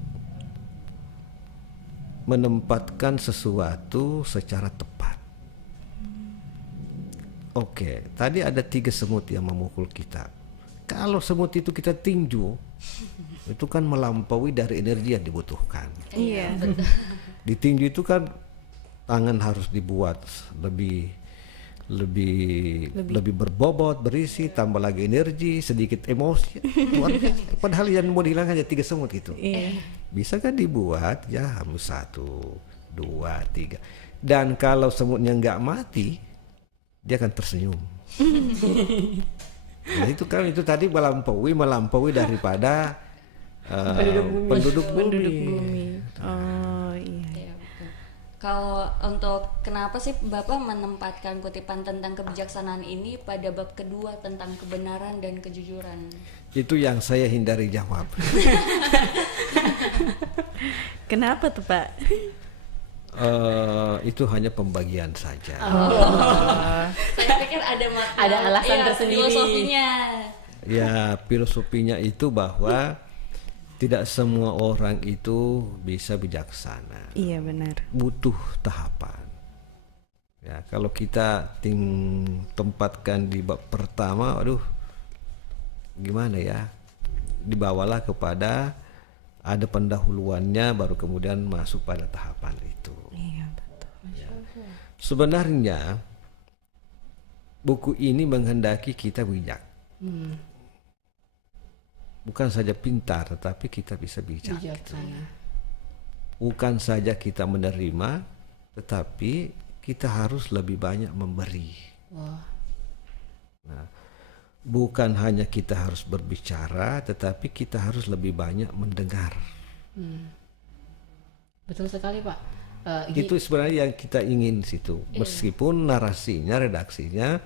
menempatkan sesuatu secara tepat. Oke, tadi ada 3 semut yang memukul kita. Kalau semut itu kita tinju, itu kan melampaui dari energi yang dibutuhkan. Iya. Ditinju itu kan tangan harus dibuat lebih berbobot, berisi, tambah lagi energi, sedikit emosi. Padahal yang mau dihilangkan hanya 3 semut itu. Iya. Bisa kan dibuat ya 1, 2, 3. Dan kalau semutnya nggak mati, dia akan tersenyum. Nah, itu tadi melampaui daripada penduduk bumi. Oh iya. Kalau untuk kenapa sih Bapak menempatkan kutipan tentang kebijaksanaan ini pada bab kedua tentang kebenaran dan kejujuran? Itu yang saya hindari jawab. Kenapa tuh Pak? Itu hanya pembagian saja. Saya pikir ada alasan tersendiri. Filosofinya. Ya, filosofinya itu bahwa tidak semua orang itu bisa bijaksana. Iya benar. Butuh tahapan. Ya, kalau kita tempatkan di bab pertama, aduh, gimana ya? Dibawalah kepada ada pendahuluannya, baru kemudian masuk pada tahapan itu. Iya betul. Ya. Sebenarnya buku ini menghendaki kita bijak. Bukan saja pintar, tetapi kita bisa bijak. Bukan saja kita menerima, tetapi kita harus lebih banyak memberi. Nah, bukan hanya kita harus berbicara, tetapi kita harus lebih banyak mendengar. Betul sekali Pak. Itu sebenarnya yang kita ingin situ. Meskipun narasinya, redaksinya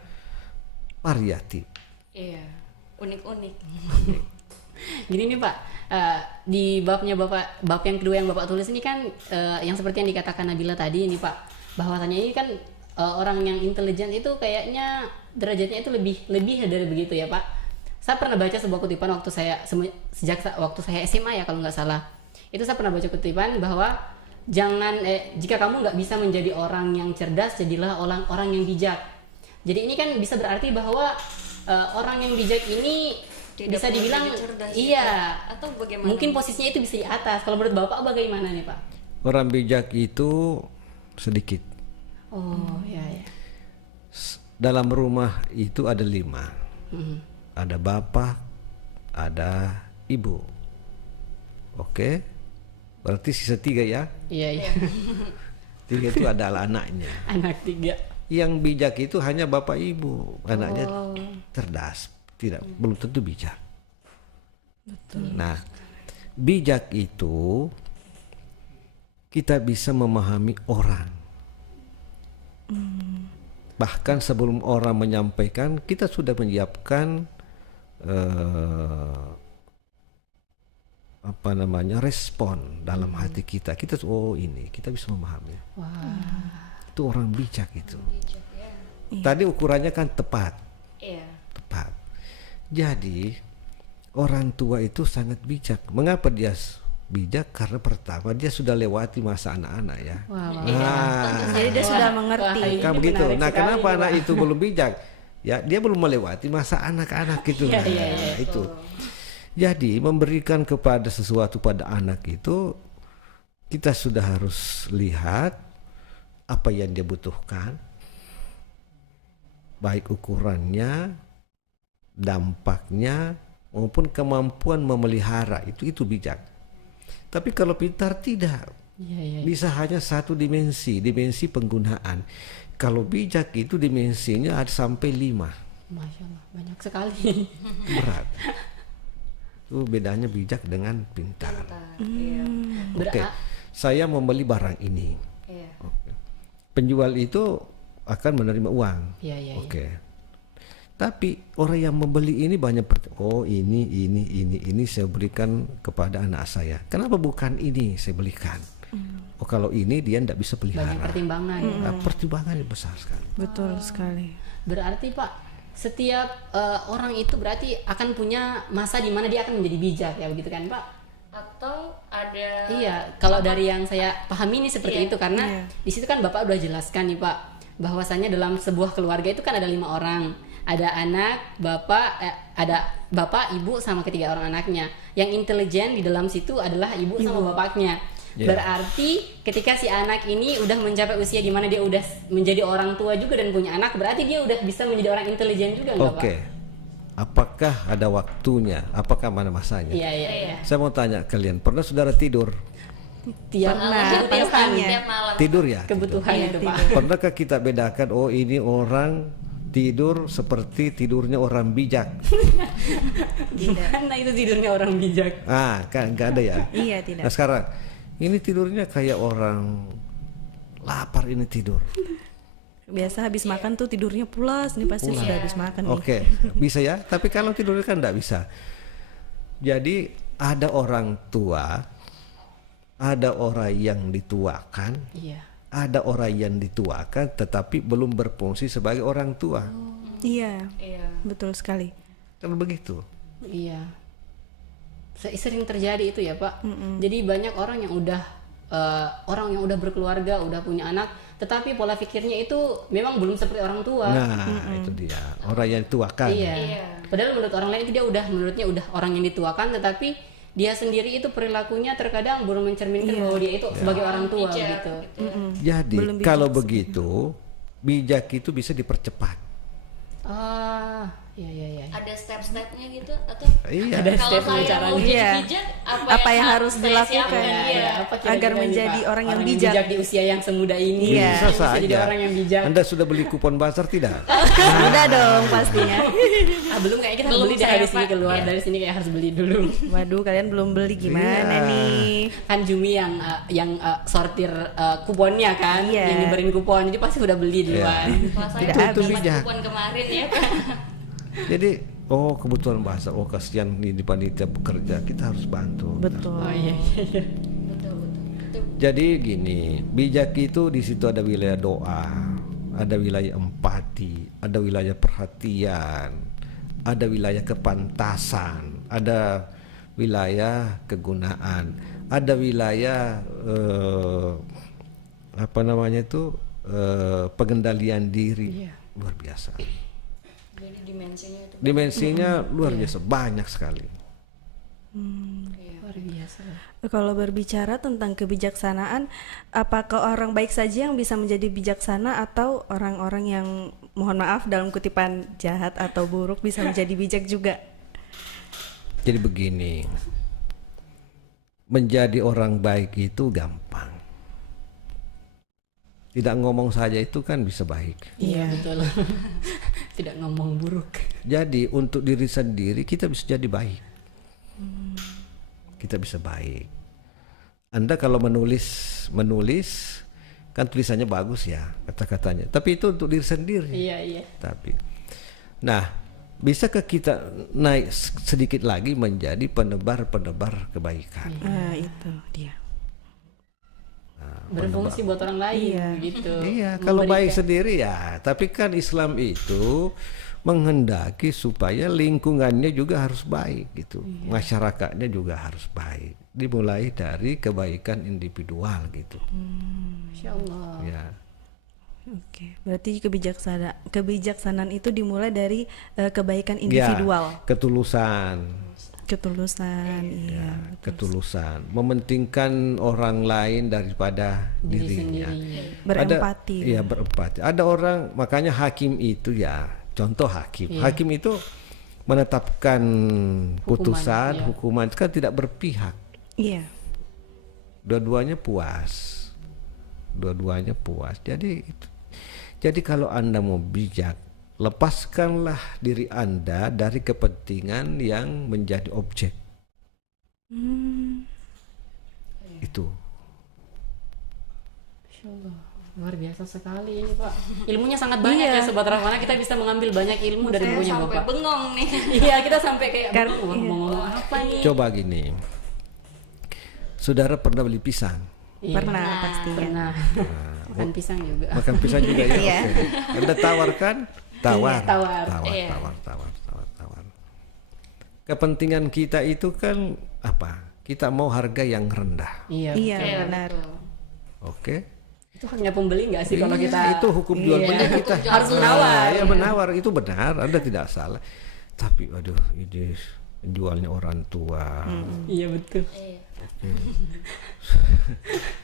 variatif. Iya, unik-unik. Gini nih Pak, di bab yang kedua yang Bapak tulis ini kan yang seperti yang dikatakan Nabila tadi ini Pak, bahwasanya ini kan orang yang intelijen itu kayaknya derajatnya itu lebih dari begitu ya Pak. Saya pernah baca sebuah kutipan waktu saya SMA ya kalau nggak salah. Itu saya pernah baca kutipan bahwa jika kamu nggak bisa menjadi orang yang cerdas, jadilah orang yang bijak. Jadi ini kan bisa berarti bahwa orang yang bijak ini tidak bisa dibilang cerdas, iya, atau bagaimana? Mungkin posisinya itu bisa di atas. Kalau menurut Bapak bagaimana nih Pak? Orang bijak itu sedikit. Oh ya. Dalam rumah itu ada 5. Ada bapak, ada ibu. Oke, berarti sisa 3 ya? Iya. 3 itu adalah anaknya. Anak 3. Yang bijak itu hanya bapak ibu, anaknya cerdas. Belum tentu bijak. Betul. Nah, bijak itu kita bisa memahami orang. Bahkan sebelum orang menyampaikan, kita sudah menyiapkan respon dalam hati kita. Kita ini kita bisa memahami. Itu orang bijak itu. Tadi ukurannya kan tepat. Tepat. Jadi orang tua itu sangat bijak. Mengapa dia bijak? Karena pertama dia sudah lewati masa anak-anak ya. Jadi dia sudah mengerti. Kan begitu. Nah, kenapa anak itu belum bijak? Ya, dia belum melewati masa anak-anak itu. Itu. Jadi memberikan kepada sesuatu pada anak itu, kita sudah harus lihat apa yang dia butuhkan, baik ukurannya, dampaknya maupun kemampuan memelihara, itu bijak. Tapi kalau pintar tidak, bisa hanya satu dimensi penggunaan. Kalau bijak itu dimensinya ada sampai 5. Masya Allah, banyak sekali. Berat. Itu bedanya bijak dengan pintar. Oke, saya membeli barang ini. Penjual itu akan menerima uang. Oke. Tapi orang yang membeli ini banyak ini saya berikan kepada anak saya. Kenapa bukan ini saya belikan? Oh, kalau ini dia tidak bisa pelihara. Banyak pertimbangan. Pertimbangannya besar sekali. Betul sekali. Berarti Pak, setiap orang itu berarti akan punya masa di mana dia akan menjadi bijak ya, begitu kan Pak? Atau ada? Iya, kalau dari yang saya pahami ini seperti itu karena di situ kan Bapak udah jelaskan nih Pak, bahwasanya dalam sebuah keluarga itu kan ada 5 orang. Ada anak, ada bapak, ibu sama ketiga orang anaknya. Yang intelijen di dalam situ adalah ibu sama bapaknya. Berarti ketika si anak ini udah mencapai usia di mana dia udah menjadi orang tua juga dan punya anak, berarti dia udah bisa menjadi orang intelijen juga nggak Pak? Apakah ada waktunya? Apakah mana masanya? Iya. Saya mau tanya kalian, pernah saudara tidur? Tidur ya? Kebutuhan itu Pak. Pernahkah kita bedakan, ini orang tidur seperti tidurnya orang bijak? Gimana itu tidurnya orang bijak? Kan nggak ada ya? Iya, tidak. Nah sekarang ini tidurnya kayak orang lapar ini tidur. Biasa habis makan tuh tidurnya pulas, ini pasti sudah habis makan. Oke, bisa ya. Tapi kalau tidurnya kan nggak bisa. Jadi ada orang tua, ada orang yang dituakan. Ada orang yang dituakan tetapi belum berfungsi sebagai orang tua. Iya, betul sekali. Kan begitu. Iya. Sering terjadi itu ya Pak. Jadi banyak orang yang udah berkeluarga, udah punya anak, tetapi pola pikirnya itu memang belum seperti orang tua. Nah, itu dia. Orang yang dituakan. Iya. Padahal menurut orang lain itu menurutnya udah orang yang dituakan, tetapi dia sendiri itu perilakunya terkadang belum mencerminkan bahwa dia itu sebagai orang tua gitu. Jadi kalau begitu bijak itu bisa dipercepat. Iya. Ada step-stepnya gitu atau? Iya. Ada kalau saya mau jadi bijak, apa yang harus dilakukan agar menjadi orang yang bijak di usia yang semuda ini? Bisa saja. Jadi orang yang bijak. Anda sudah beli kupon bazar tidak? Udah dong pastinya. Belum, kayak kita harus beli dari sini keluar dari sini kayak harus beli dulu. Waduh, kalian belum beli gimana nih? Kan Jumi yang sortir kuponnya kan, yang diberiin kupon, jadi pasti udah beli duluan. Saya itu bijak. Kupon kemarin ya kan. Jadi Oh, kebutuhan bahasa. Oh, kasihan di panitia bekerja, kita harus bantu. Betul. Oh iya. Jadi gini, bijak itu di situ ada wilayah doa, ada wilayah empati, ada wilayah perhatian, ada wilayah kepantasan, ada wilayah kegunaan, ada wilayah pengendalian diri. Luar biasa. Jadi Dimensinya luar biasa, banyak sekali. Luar biasa. Kalau berbicara tentang kebijaksanaan, apakah orang baik saja yang bisa menjadi bijaksana atau orang-orang yang mohon maaf dalam kutipan jahat atau buruk bisa menjadi bijak juga? Jadi begini, menjadi orang baik itu gampang. Tidak ngomong saja itu kan bisa baik. Iya betul. Tidak ngomong buruk. Jadi untuk diri sendiri kita bisa jadi baik. Kita bisa baik. Anda kalau menulis kan tulisannya bagus ya, kata-katanya. Tapi itu untuk diri sendiri. Iya. Tapi, nah, bisakah kita naik sedikit lagi menjadi penebar kebaikan? Itu dia. Berfungsi buat orang lain gitu. Iya, kalau baik sendiri ya. Tapi kan Islam itu menghendaki supaya lingkungannya juga harus baik gitu. Masyarakatnya juga harus baik. Dimulai dari kebaikan individual gitu. Insya Allah. Ya. Oke, berarti kebijaksanaan itu dimulai dari kebaikan individual. Ya, ketulusan, iya. Ketulusan, mementingkan orang lain daripada dirinya. Berempati. Iya, berempati. Ada orang, makanya hakim itu ya, contoh hakim. Hakim itu menetapkan putusan, hukuman kan tidak berpihak. Iya. Dua-duanya puas. Jadi kalau Anda mau bijak, lepaskanlah diri Anda dari kepentingan yang menjadi objek. Itu. Insya Allah. Luar biasa sekali ini Pak. Ilmunya sangat banyak ya Sobat Rahwana. Kita bisa mengambil banyak ilmu dari bukunya Bapak. Sampai bengong nih. Iya, kita sampai kayak mau ngomong apa nih? Coba gini. Saudara pernah beli pisang? Pernah pastinya. Pernah. Makan pisang juga. Makan pisang juga ya. Iya. Okay. Anda tawarkan? Tawar. Kepentingan kita itu kan apa? Kita mau harga yang rendah. Iya, benar. Oke. Itu haknya pembeli nggak sih kalau kita? Itu hukum jual beli kita harus menawar. Ya menawar itu benar, Anda tidak salah. Tapi aduh, ini penjualnya orang tua. Iya betul.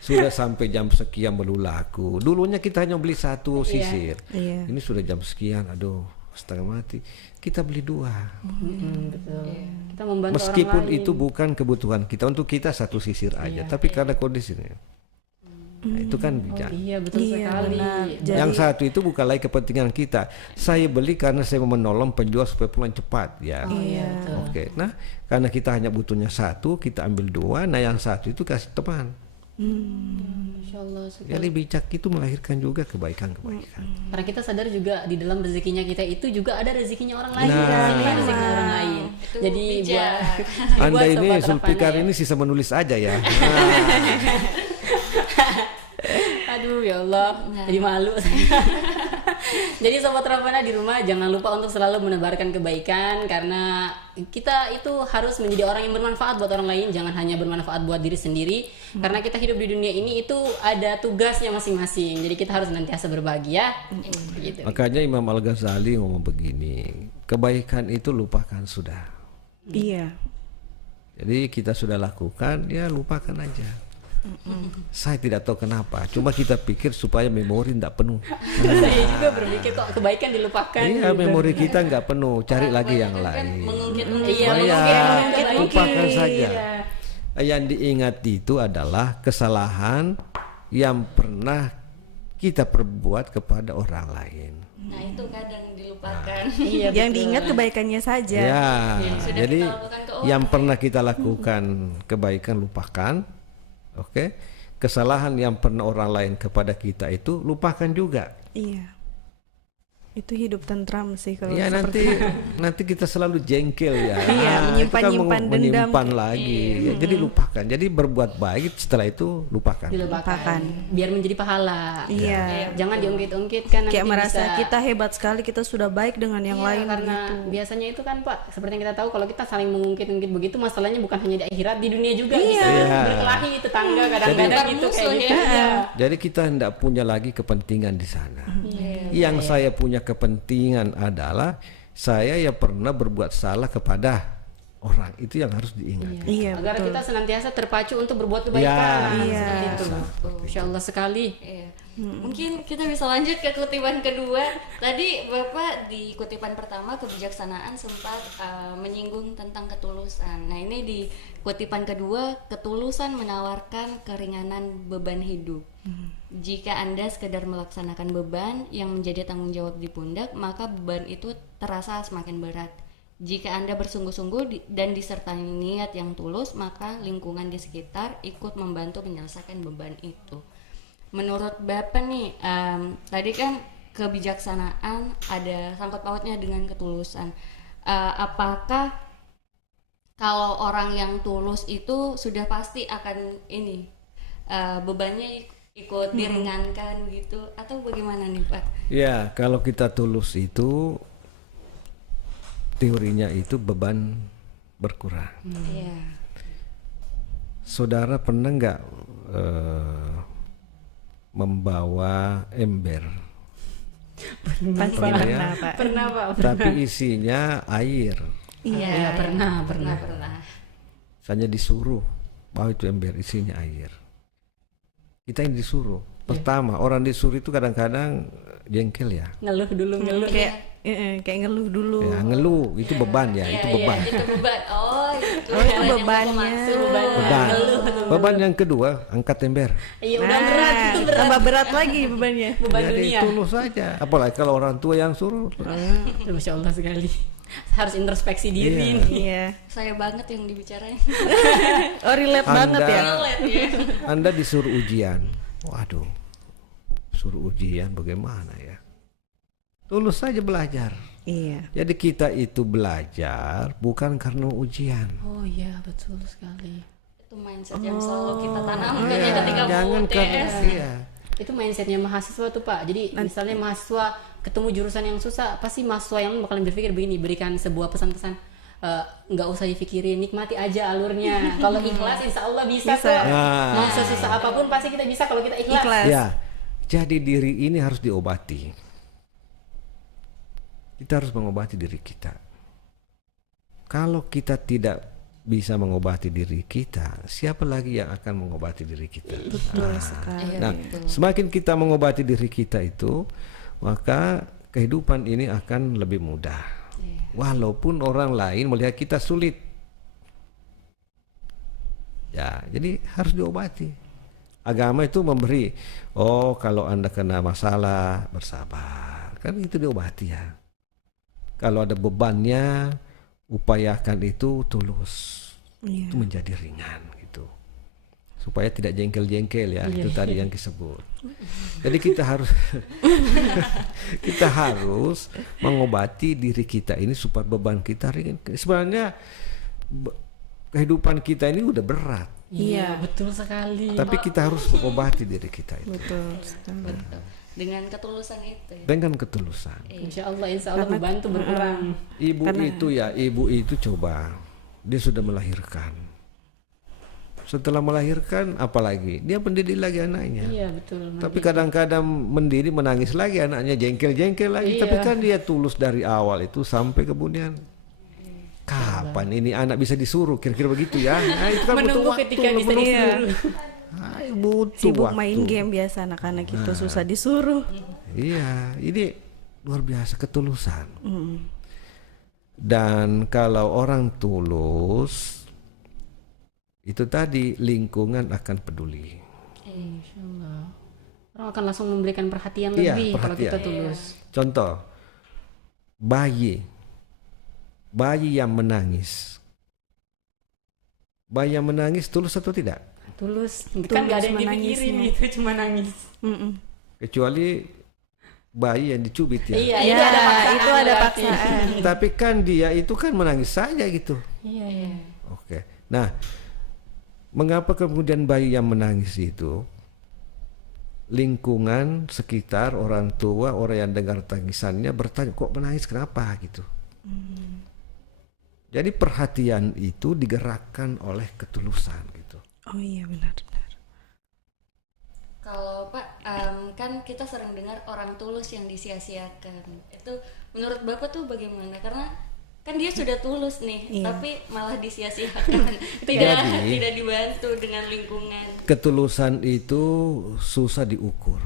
Sudah sampai jam sekian belum laku. Dulunya kita hanya beli satu sisir. Ini sudah jam sekian, aduh setengah mati. Kita beli dua. Betul. Kita membantu meskipun orang lain. Itu bukan kebutuhan kita, untuk kita satu sisir aja. Tapi karena kondisinya, nah, itu kan bijak. Iya betul sekali. Yang satu itu bukan lagi kepentingan kita. Saya beli karena saya mau menolong penjual supaya pulang cepat, ya. Oke. Nah, karena kita hanya butuhnya satu, kita ambil dua. Nah, yang satu itu kasih teman. Masya Allah. Jadi bijak itu melahirkan juga kebaikan. Karena kita sadar juga di dalam rezekinya kita itu juga ada rezekinya orang lain. Rezekinya orang lain. Jadi buat Anda ini Zulfikar ini sisa menulis aja ya. Aduh ya Allah, jadi malu. Jadi Sobat Rahwana di rumah jangan lupa untuk selalu menebarkan kebaikan, karena kita itu harus menjadi orang yang bermanfaat buat orang lain, jangan hanya bermanfaat buat diri sendiri. Karena kita hidup di dunia ini itu ada tugasnya masing-masing. Jadi kita harus senantiasa berbagi ya. Gitu. Makanya Imam Al-Ghazali ngomong begini, kebaikan itu lupakan sudah. Iya. Jadi kita sudah lakukan, ya lupakan aja. Saya tidak tahu kenapa, cuma kita pikir supaya memori tidak penuh. Saya juga berpikir kok kebaikan dilupakan. Iya, gitu. memori kita nggak penuh, cari lagi yang lain. Mengungkit. Lupakan saja. Yang diingat itu adalah kesalahan yang pernah kita perbuat kepada orang lain. Nah itu kadang dilupakan. Yang diingat kebaikannya saja. Ya, jadi yang pernah kita lakukan kebaikan lupakan. Oke, kesalahan yang pernah orang lain kepada kita itu lupakan juga. Iya. Itu hidup tentram sih kalau Ya nanti kita selalu jengkel ya. Iya, menyimpan dendam. Menyimpan lagi. Ya, jadi lupakan. Jadi berbuat baik setelah itu lupakan. Dilupakan. Biar menjadi pahala. Iya. Jangan diungkit-ungkit kan nanti Kayak merasa bisa, kita hebat sekali, kita sudah baik dengan yang lain karena gitu. biasanya itu kan Pak, seperti yang kita tahu kalau kita saling mengungkit-ungkit begitu, masalahnya bukan hanya di akhirat, di dunia juga bisa berkelahi tetangga kadang-kadang gitu kayak gitu. Jadi kita tidak punya lagi kepentingan di sana. Yang saya punya kepentingan adalah saya ya pernah berbuat salah kepada orang, itu yang harus diingat. Agar kita senantiasa terpacu untuk berbuat kebaikan. Seperti itu. Insya Allah sekali. Mungkin kita bisa lanjut ke kutipan kedua. Tadi Bapak di kutipan pertama kebijaksanaan sempat menyinggung tentang ketulusan. Nah ini di kutipan kedua, ketulusan menawarkan keringanan beban hidup. Jika Anda sekedar melaksanakan beban yang menjadi tanggung jawab di pundak, maka beban itu terasa semakin berat. Jika Anda bersungguh-sungguh dan disertai niat yang tulus, maka lingkungan di sekitar ikut membantu menyelesaikan beban itu. Menurut Bapak nih, tadi kan kebijaksanaan ada sangkut pautnya dengan ketulusan. Apakah kalau orang yang tulus itu sudah pasti akan bebannya ikut diringankan gitu, atau bagaimana nih Pak? Ya, kalau kita tulus itu teorinya itu beban berkurang. Saudara pernah nggak membawa ember? Pernah, Pak. Pernah, Pak. Tapi isinya air. Iya, pernah. Saya disuruh bawa itu ember isinya air. Kita yang disuruh. Pertama, orang disuruh itu kadang-kadang jengkel ya. Ngeluh dulu. Kayak ngeluh dulu. Ya, ngeluh itu beban ya, itu beban. Itu beban. Itu bebannya. Beban yang kedua, angkat ember. Iya, udah berat. Tambah berat lagi bebannya. Beban Jadi dunia. tulus saja. Apalagi kalau orang tua yang suruh. Masya Allah sekali. Harus introspeksi diri. Iya. Saya banget yang dibicarain. Relate banget ya. Anda disuruh ujian. Waduh. Suruh ujian bagaimana ya? Tulus saja belajar. Iya. Jadi kita itu belajar bukan karena ujian. Oh iya, betul sekali. Itu mindset yang selalu kita tanamkan ketika jangan UTS. Itu mindsetnya mahasiswa tuh Pak. Jadi misalnya mahasiswa ketemu jurusan yang susah, pasti mahasiswa yang bakalan berpikir begini, berikan sebuah pesan-pesan, nggak usah dipikirin, nikmati aja alurnya. Kalau ikhlas insya Allah bisa kok. Mau sesusah apapun pasti kita bisa kalau kita ikhlas. Ya, jadi diri ini harus diobati. Kita harus mengobati diri kita. Kalau kita tidak bisa mengobati diri kita, siapa lagi yang akan mengobati diri kita? Betul sekali. Nah, semakin kita mengobati diri kita itu, maka kehidupan ini akan lebih mudah. Walaupun orang lain melihat kita sulit. Ya, jadi harus diobati. Agama itu memberi, kalau Anda kena masalah, bersabar. Kan itu diobati ya. Kalau ada bebannya, upayakan itu tulus. Itu menjadi ringan gitu. Supaya tidak jengkel-jengkel ya, itu tadi yang disebut. Jadi kita harus mengobati diri kita ini supaya beban kita ringan. Sebenarnya kehidupan kita ini udah berat. Iya, betul sekali. Tapi kita harus mengobati diri kita itu. Betul sekali. Dengan ketulusan itu. Dengan ketulusan. Insya Allah membantu berkurang. Ibu itu coba, dia sudah melahirkan. Setelah melahirkan, apalagi dia mendidik lagi anaknya. Iya betul. Tapi kadang-kadang mendidik menangis lagi anaknya, jengkel-jengkel lagi. Tapi kan dia tulus dari awal itu sampai kemudian. Kapan ini anak bisa disuruh? Kira-kira begitu ya. Nah, itu kan butuh waktu. Ketika bisa disuruh. Sibuk main game biasa anak-anak itu susah disuruh. Iya, ini luar biasa ketulusan. Dan kalau orang tulus, itu tadi lingkungan akan peduli. Insya Allah. Orang akan langsung memberikan perhatian lebih kalau kita tulus. Contoh, bayi yang menangis. Bayi yang menangis tulus atau tidak? Tulus. Kan gak ada yang dipikirin, itu cuma nangis. Kecuali bayi yang dicubit ya. Iya, itu ada paksaan. Tapi kan dia itu kan menangis saja gitu. Iya. Oke. Nah, mengapa kemudian bayi yang menangis itu lingkungan sekitar, orang tua, orang yang dengar tangisannya bertanya, kok menangis, kenapa gitu. Jadi perhatian itu digerakkan oleh ketulusan gitu. Oh iya, benar. Kalau Pak, kan kita sering dengar orang tulus yang disia-siakan. Itu menurut Bapak tuh bagaimana? Karena kan dia sudah tulus nih, tapi malah disia-siakan. tidak dibantu dengan lingkungan. Ketulusan itu susah diukur.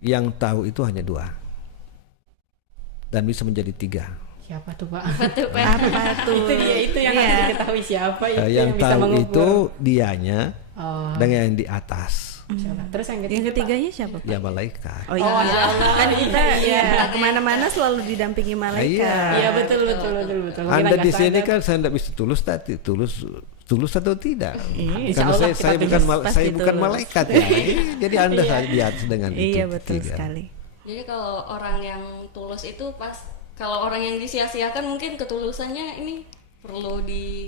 Yang tahu itu hanya 2 dan bisa menjadi 3. Siapa tuh Pak? Apa tuh? Itu yang harus diketahui siapa itu yang bisa tahu mengukur. itu dianya dengan yang di atas. Terus yang ketiganya siapa Pak? Ya malaikat. Oh iya. Kan kita kemana-mana selalu didampingi malaikat. Iya betul. Anda di sini kan saya tidak bisa tulus atau tidak? Karena saya bukan malaikat ya. Jadi Anda saja di atas dengan itu. Iya betul sekali. Jadi kalau orang yang tulus itu kalau orang yang disia-siakan mungkin ketulusannya ini perlu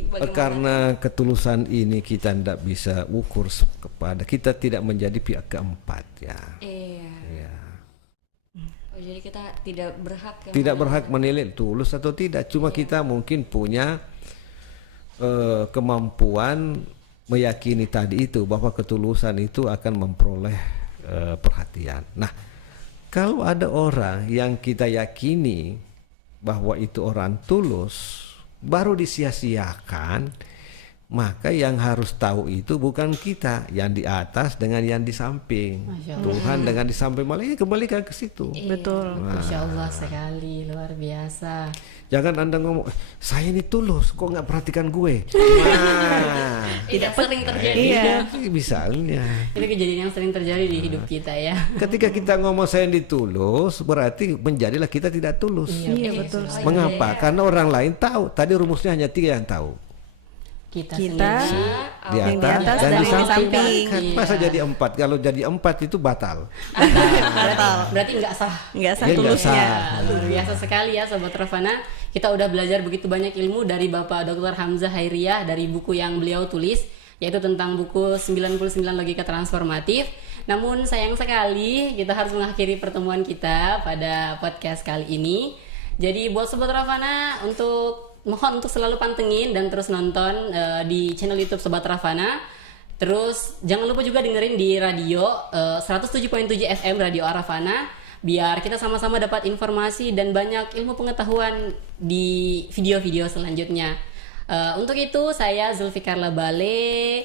bagaimana? Karena ketulusan ini kita tidak bisa ukur kita tidak menjadi pihak keempat ya. Iya. Oh, jadi kita tidak berhak menilai tulus atau tidak. Cuma kita mungkin punya kemampuan meyakini tadi itu bahwa ketulusan itu akan memperoleh perhatian. Nah, kalau ada orang yang kita yakini bahwa itu orang tulus baru disia-siakan, maka yang harus tahu itu bukan kita yang di atas dengan yang di samping. Tuhan dengan di samping, malah kembalikan ke situ. Betul. Masya Allah sekali, luar biasa. Jangan Anda ngomong, saya ini tulus, kok nggak perhatikan gue. Tidak sering terjadi. Misalnya. Itu kejadian yang sering terjadi di hidup kita ya. Ketika kita ngomong saya ini tulus, berarti menjadilah kita tidak tulus. Iya betul. Mengapa? Karena orang lain tahu. Tadi rumusnya hanya 3 yang tahu. Kita di atas dan di samping. Masa jadi 4? Kalau jadi 4 itu batal. Berarti nggak sah. Nggak sah tulusnya. Luar biasa sekali ya Sobat Ravana. Kita udah belajar begitu banyak ilmu dari Bapak Dr. Hamzah Hairiyah dari buku yang beliau tulis, yaitu tentang buku 99 Logika Transformatif. Namun sayang sekali kita harus mengakhiri pertemuan kita pada podcast kali ini. Jadi buat Sobat Ravana, mohon untuk selalu pantengin dan terus nonton di channel YouTube Sobat Ravana. Terus jangan lupa juga dengerin di radio 107.7 FM Radio Aravana, biar kita sama-sama dapat informasi dan banyak ilmu pengetahuan di video-video selanjutnya. Untuk itu saya Zulfikar Labale,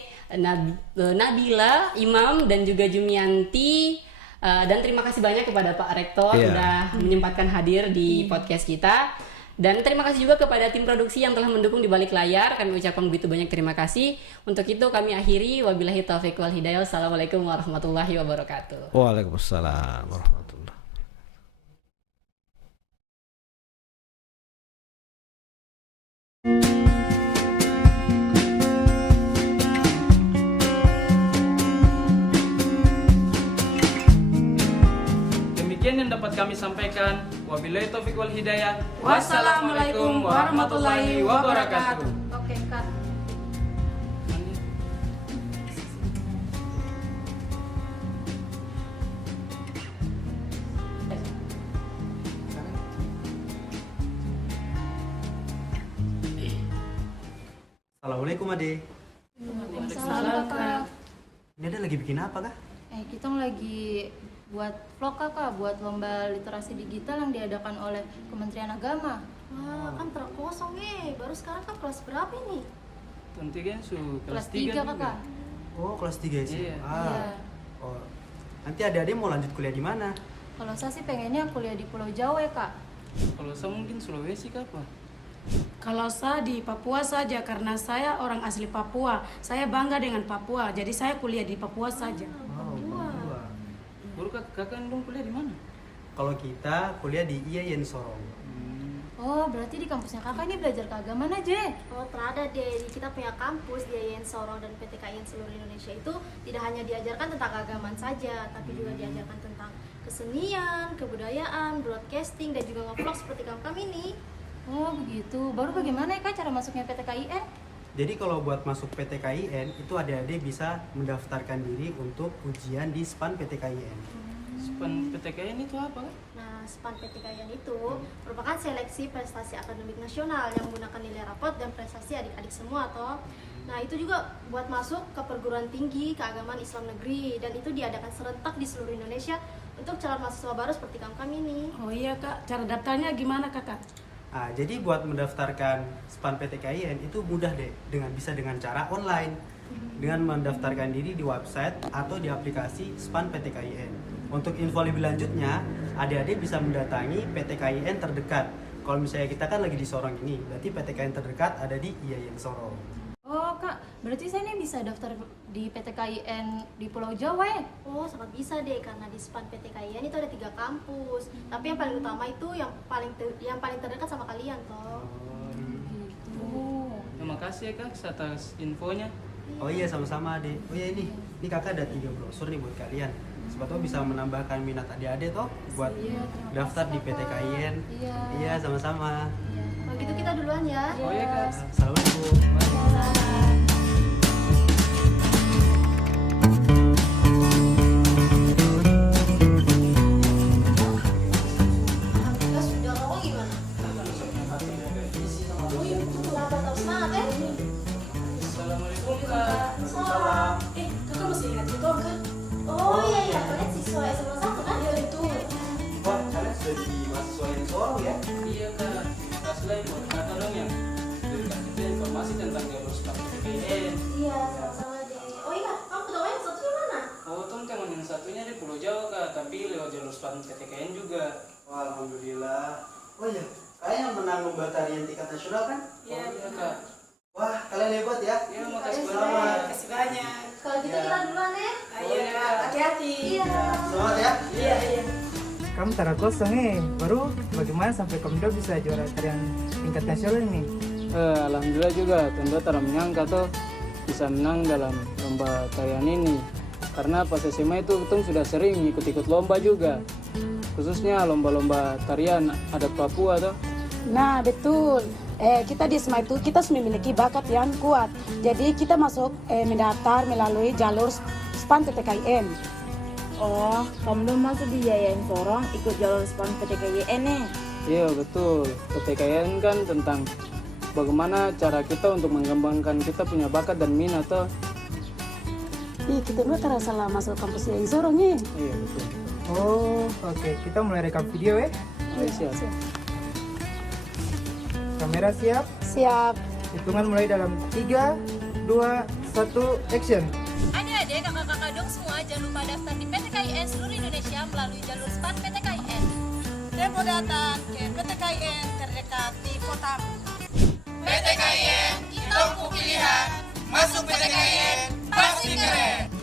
Nabila, Imam dan juga Jumianti, dan terima kasih banyak kepada Pak Rektor sudah menyempatkan hadir di podcast kita. Dan terima kasih juga kepada tim produksi yang telah mendukung di balik layar. Kami ucapkan begitu banyak terima kasih. Untuk itu kami akhiri. Wabillahi taufiq wal hidayah. Assalamualaikum warahmatullahi wabarakatuh. Waalaikumsalam warahmatullahi. Demikian yang dapat kami sampaikan. Wabillahi taufiq wal hidayah. Wassalamualaikum warahmatullahi wabarakatuh. Oke Kak. Assalamualaikum Ade. Waalaikumsalam Kak. Ini ada lagi bikin apa Kak? Kita lagi buat vlog Kak, buat lomba literasi digital yang diadakan oleh Kementerian Agama. Wah, kan terkosong baru sekarang kan kelas berapa ini? Tentu kan kelas 3 Kakak. Oh, kelas 3 sih. Iya. Oh. Nanti adik-adik mau lanjut kuliah di mana? Kalau saya sih pengennya kuliah di Pulau Jawa Kak. Kalau saya mungkin Sulawesi Kak. Kalau saya di Papua saja karena saya orang asli Papua. Saya bangga dengan Papua, jadi saya kuliah di Papua saja. Papua. Baru kakak dong kuliah di mana? Kalau kita kuliah di IAIN Sorong. Oh, berarti di kampusnya kakak ini belajar keagamaan aja? Oh, terada deh. Kita punya kampus di IAIN Sorong dan PTKIN seluruh Indonesia itu tidak hanya diajarkan tentang keagamaan saja, tapi juga diajarkan tentang kesenian, kebudayaan, broadcasting, dan juga nge-vlog seperti kami ini. Oh begitu. Baru bagaimana ya Kak cara masuknya PTKIN? Jadi kalau buat masuk PTKIN itu adik-adik bisa mendaftarkan diri untuk ujian di SPAN PTKIN. SPAN PTKIN itu apa kan? Nah, SPAN PTKIN itu merupakan seleksi prestasi akademik nasional yang menggunakan nilai rapot dan prestasi adik-adik semua toh. Nah, itu juga buat masuk ke perguruan tinggi keagamaan Islam negeri, dan itu diadakan serentak di seluruh Indonesia untuk calon mahasiswa baru seperti kami ini. Oh iya Kak, cara daftarnya gimana Kakak? Nah, jadi buat mendaftarkan SPAN PTKIN itu mudah deh, bisa dengan cara online, dengan mendaftarkan diri di website atau di aplikasi SPAN PTKIN. Untuk info lebih lanjutnya, adik-adik bisa mendatangi PTKIN terdekat. Kalau misalnya kita kan lagi di Sorong ini, berarti PTKIN terdekat ada di IAIN Sorong. Oh Kak, berarti saya ini bisa daftar di PTKIN di Pulau Jawa ya? Oh, sangat bisa deh, karena di SPAN PTKIN itu ada 3 kampus. Tapi yang paling utama itu yang paling terdekat sama kalian toh. Terima kasih ya Kak atas infonya. Oh iya, sama-sama adik. Oh iya, ini kakak ada 3 brosur nih buat kalian. Siapa tahu bisa menambahkan minat adik-adik toh buat daftar di PTKIN. Iya, sama-sama. Kalau gitu kita duluan ya. Oh iya Kak. Assalamualaikum. Satunya di Pulau Jawa Kak, tapi lewat jalur SPAN PTKIN juga. Wah, alhamdulillah. Oh iya, kalian yang menang lomba tarian tingkat nasional kan? Iya Kak. Wah, kalian hebat ya. Iya, makasih banyak. Kasih banyak. Kalau gitu kita duluan ya. Ayo Kak, hati-hati. Iya. Semangat ya. Iya. Kamu tara kosong baru bagaimana sampai kamu bisa juara tarian tingkat nasional ini? Alhamdulillah juga, Tenda tak menyangka tuh bisa menang dalam lomba tarian ini. Karena pas SMA itu kita sudah sering ikut-ikut lomba juga, khususnya lomba-lomba tarian adat Papua tuh. Nah betul, kita di SMA itu kita memiliki bakat yang kuat. Jadi kita masuk mendaftar melalui jalur SPAN PTKIN. Oh, kamu dulu masuk di IAIN Sorong ikut jalur SPAN PTKIN nih? Iya betul, PTKIN kan tentang bagaimana cara kita untuk mengembangkan kita punya bakat dan minat tuh. Ih, kita dua terasa lah masuk kampus IAIN Sorong ya. Iya betul. Oh, oke. Kita mulai rekam video ya. Siap. Kamera siap? Siap. Hitungan mulai dalam 3, 2, 1, action. Adik-adik, kakak-kakak dong semua jangan lupa daftar di PTKIN seluruh Indonesia melalui jalur SPAN PTKIN. Tempo datang ke PTKIN terdekat di kotamu. PTKIN, kita pilihan. Masuk PTKIN, pasti keren.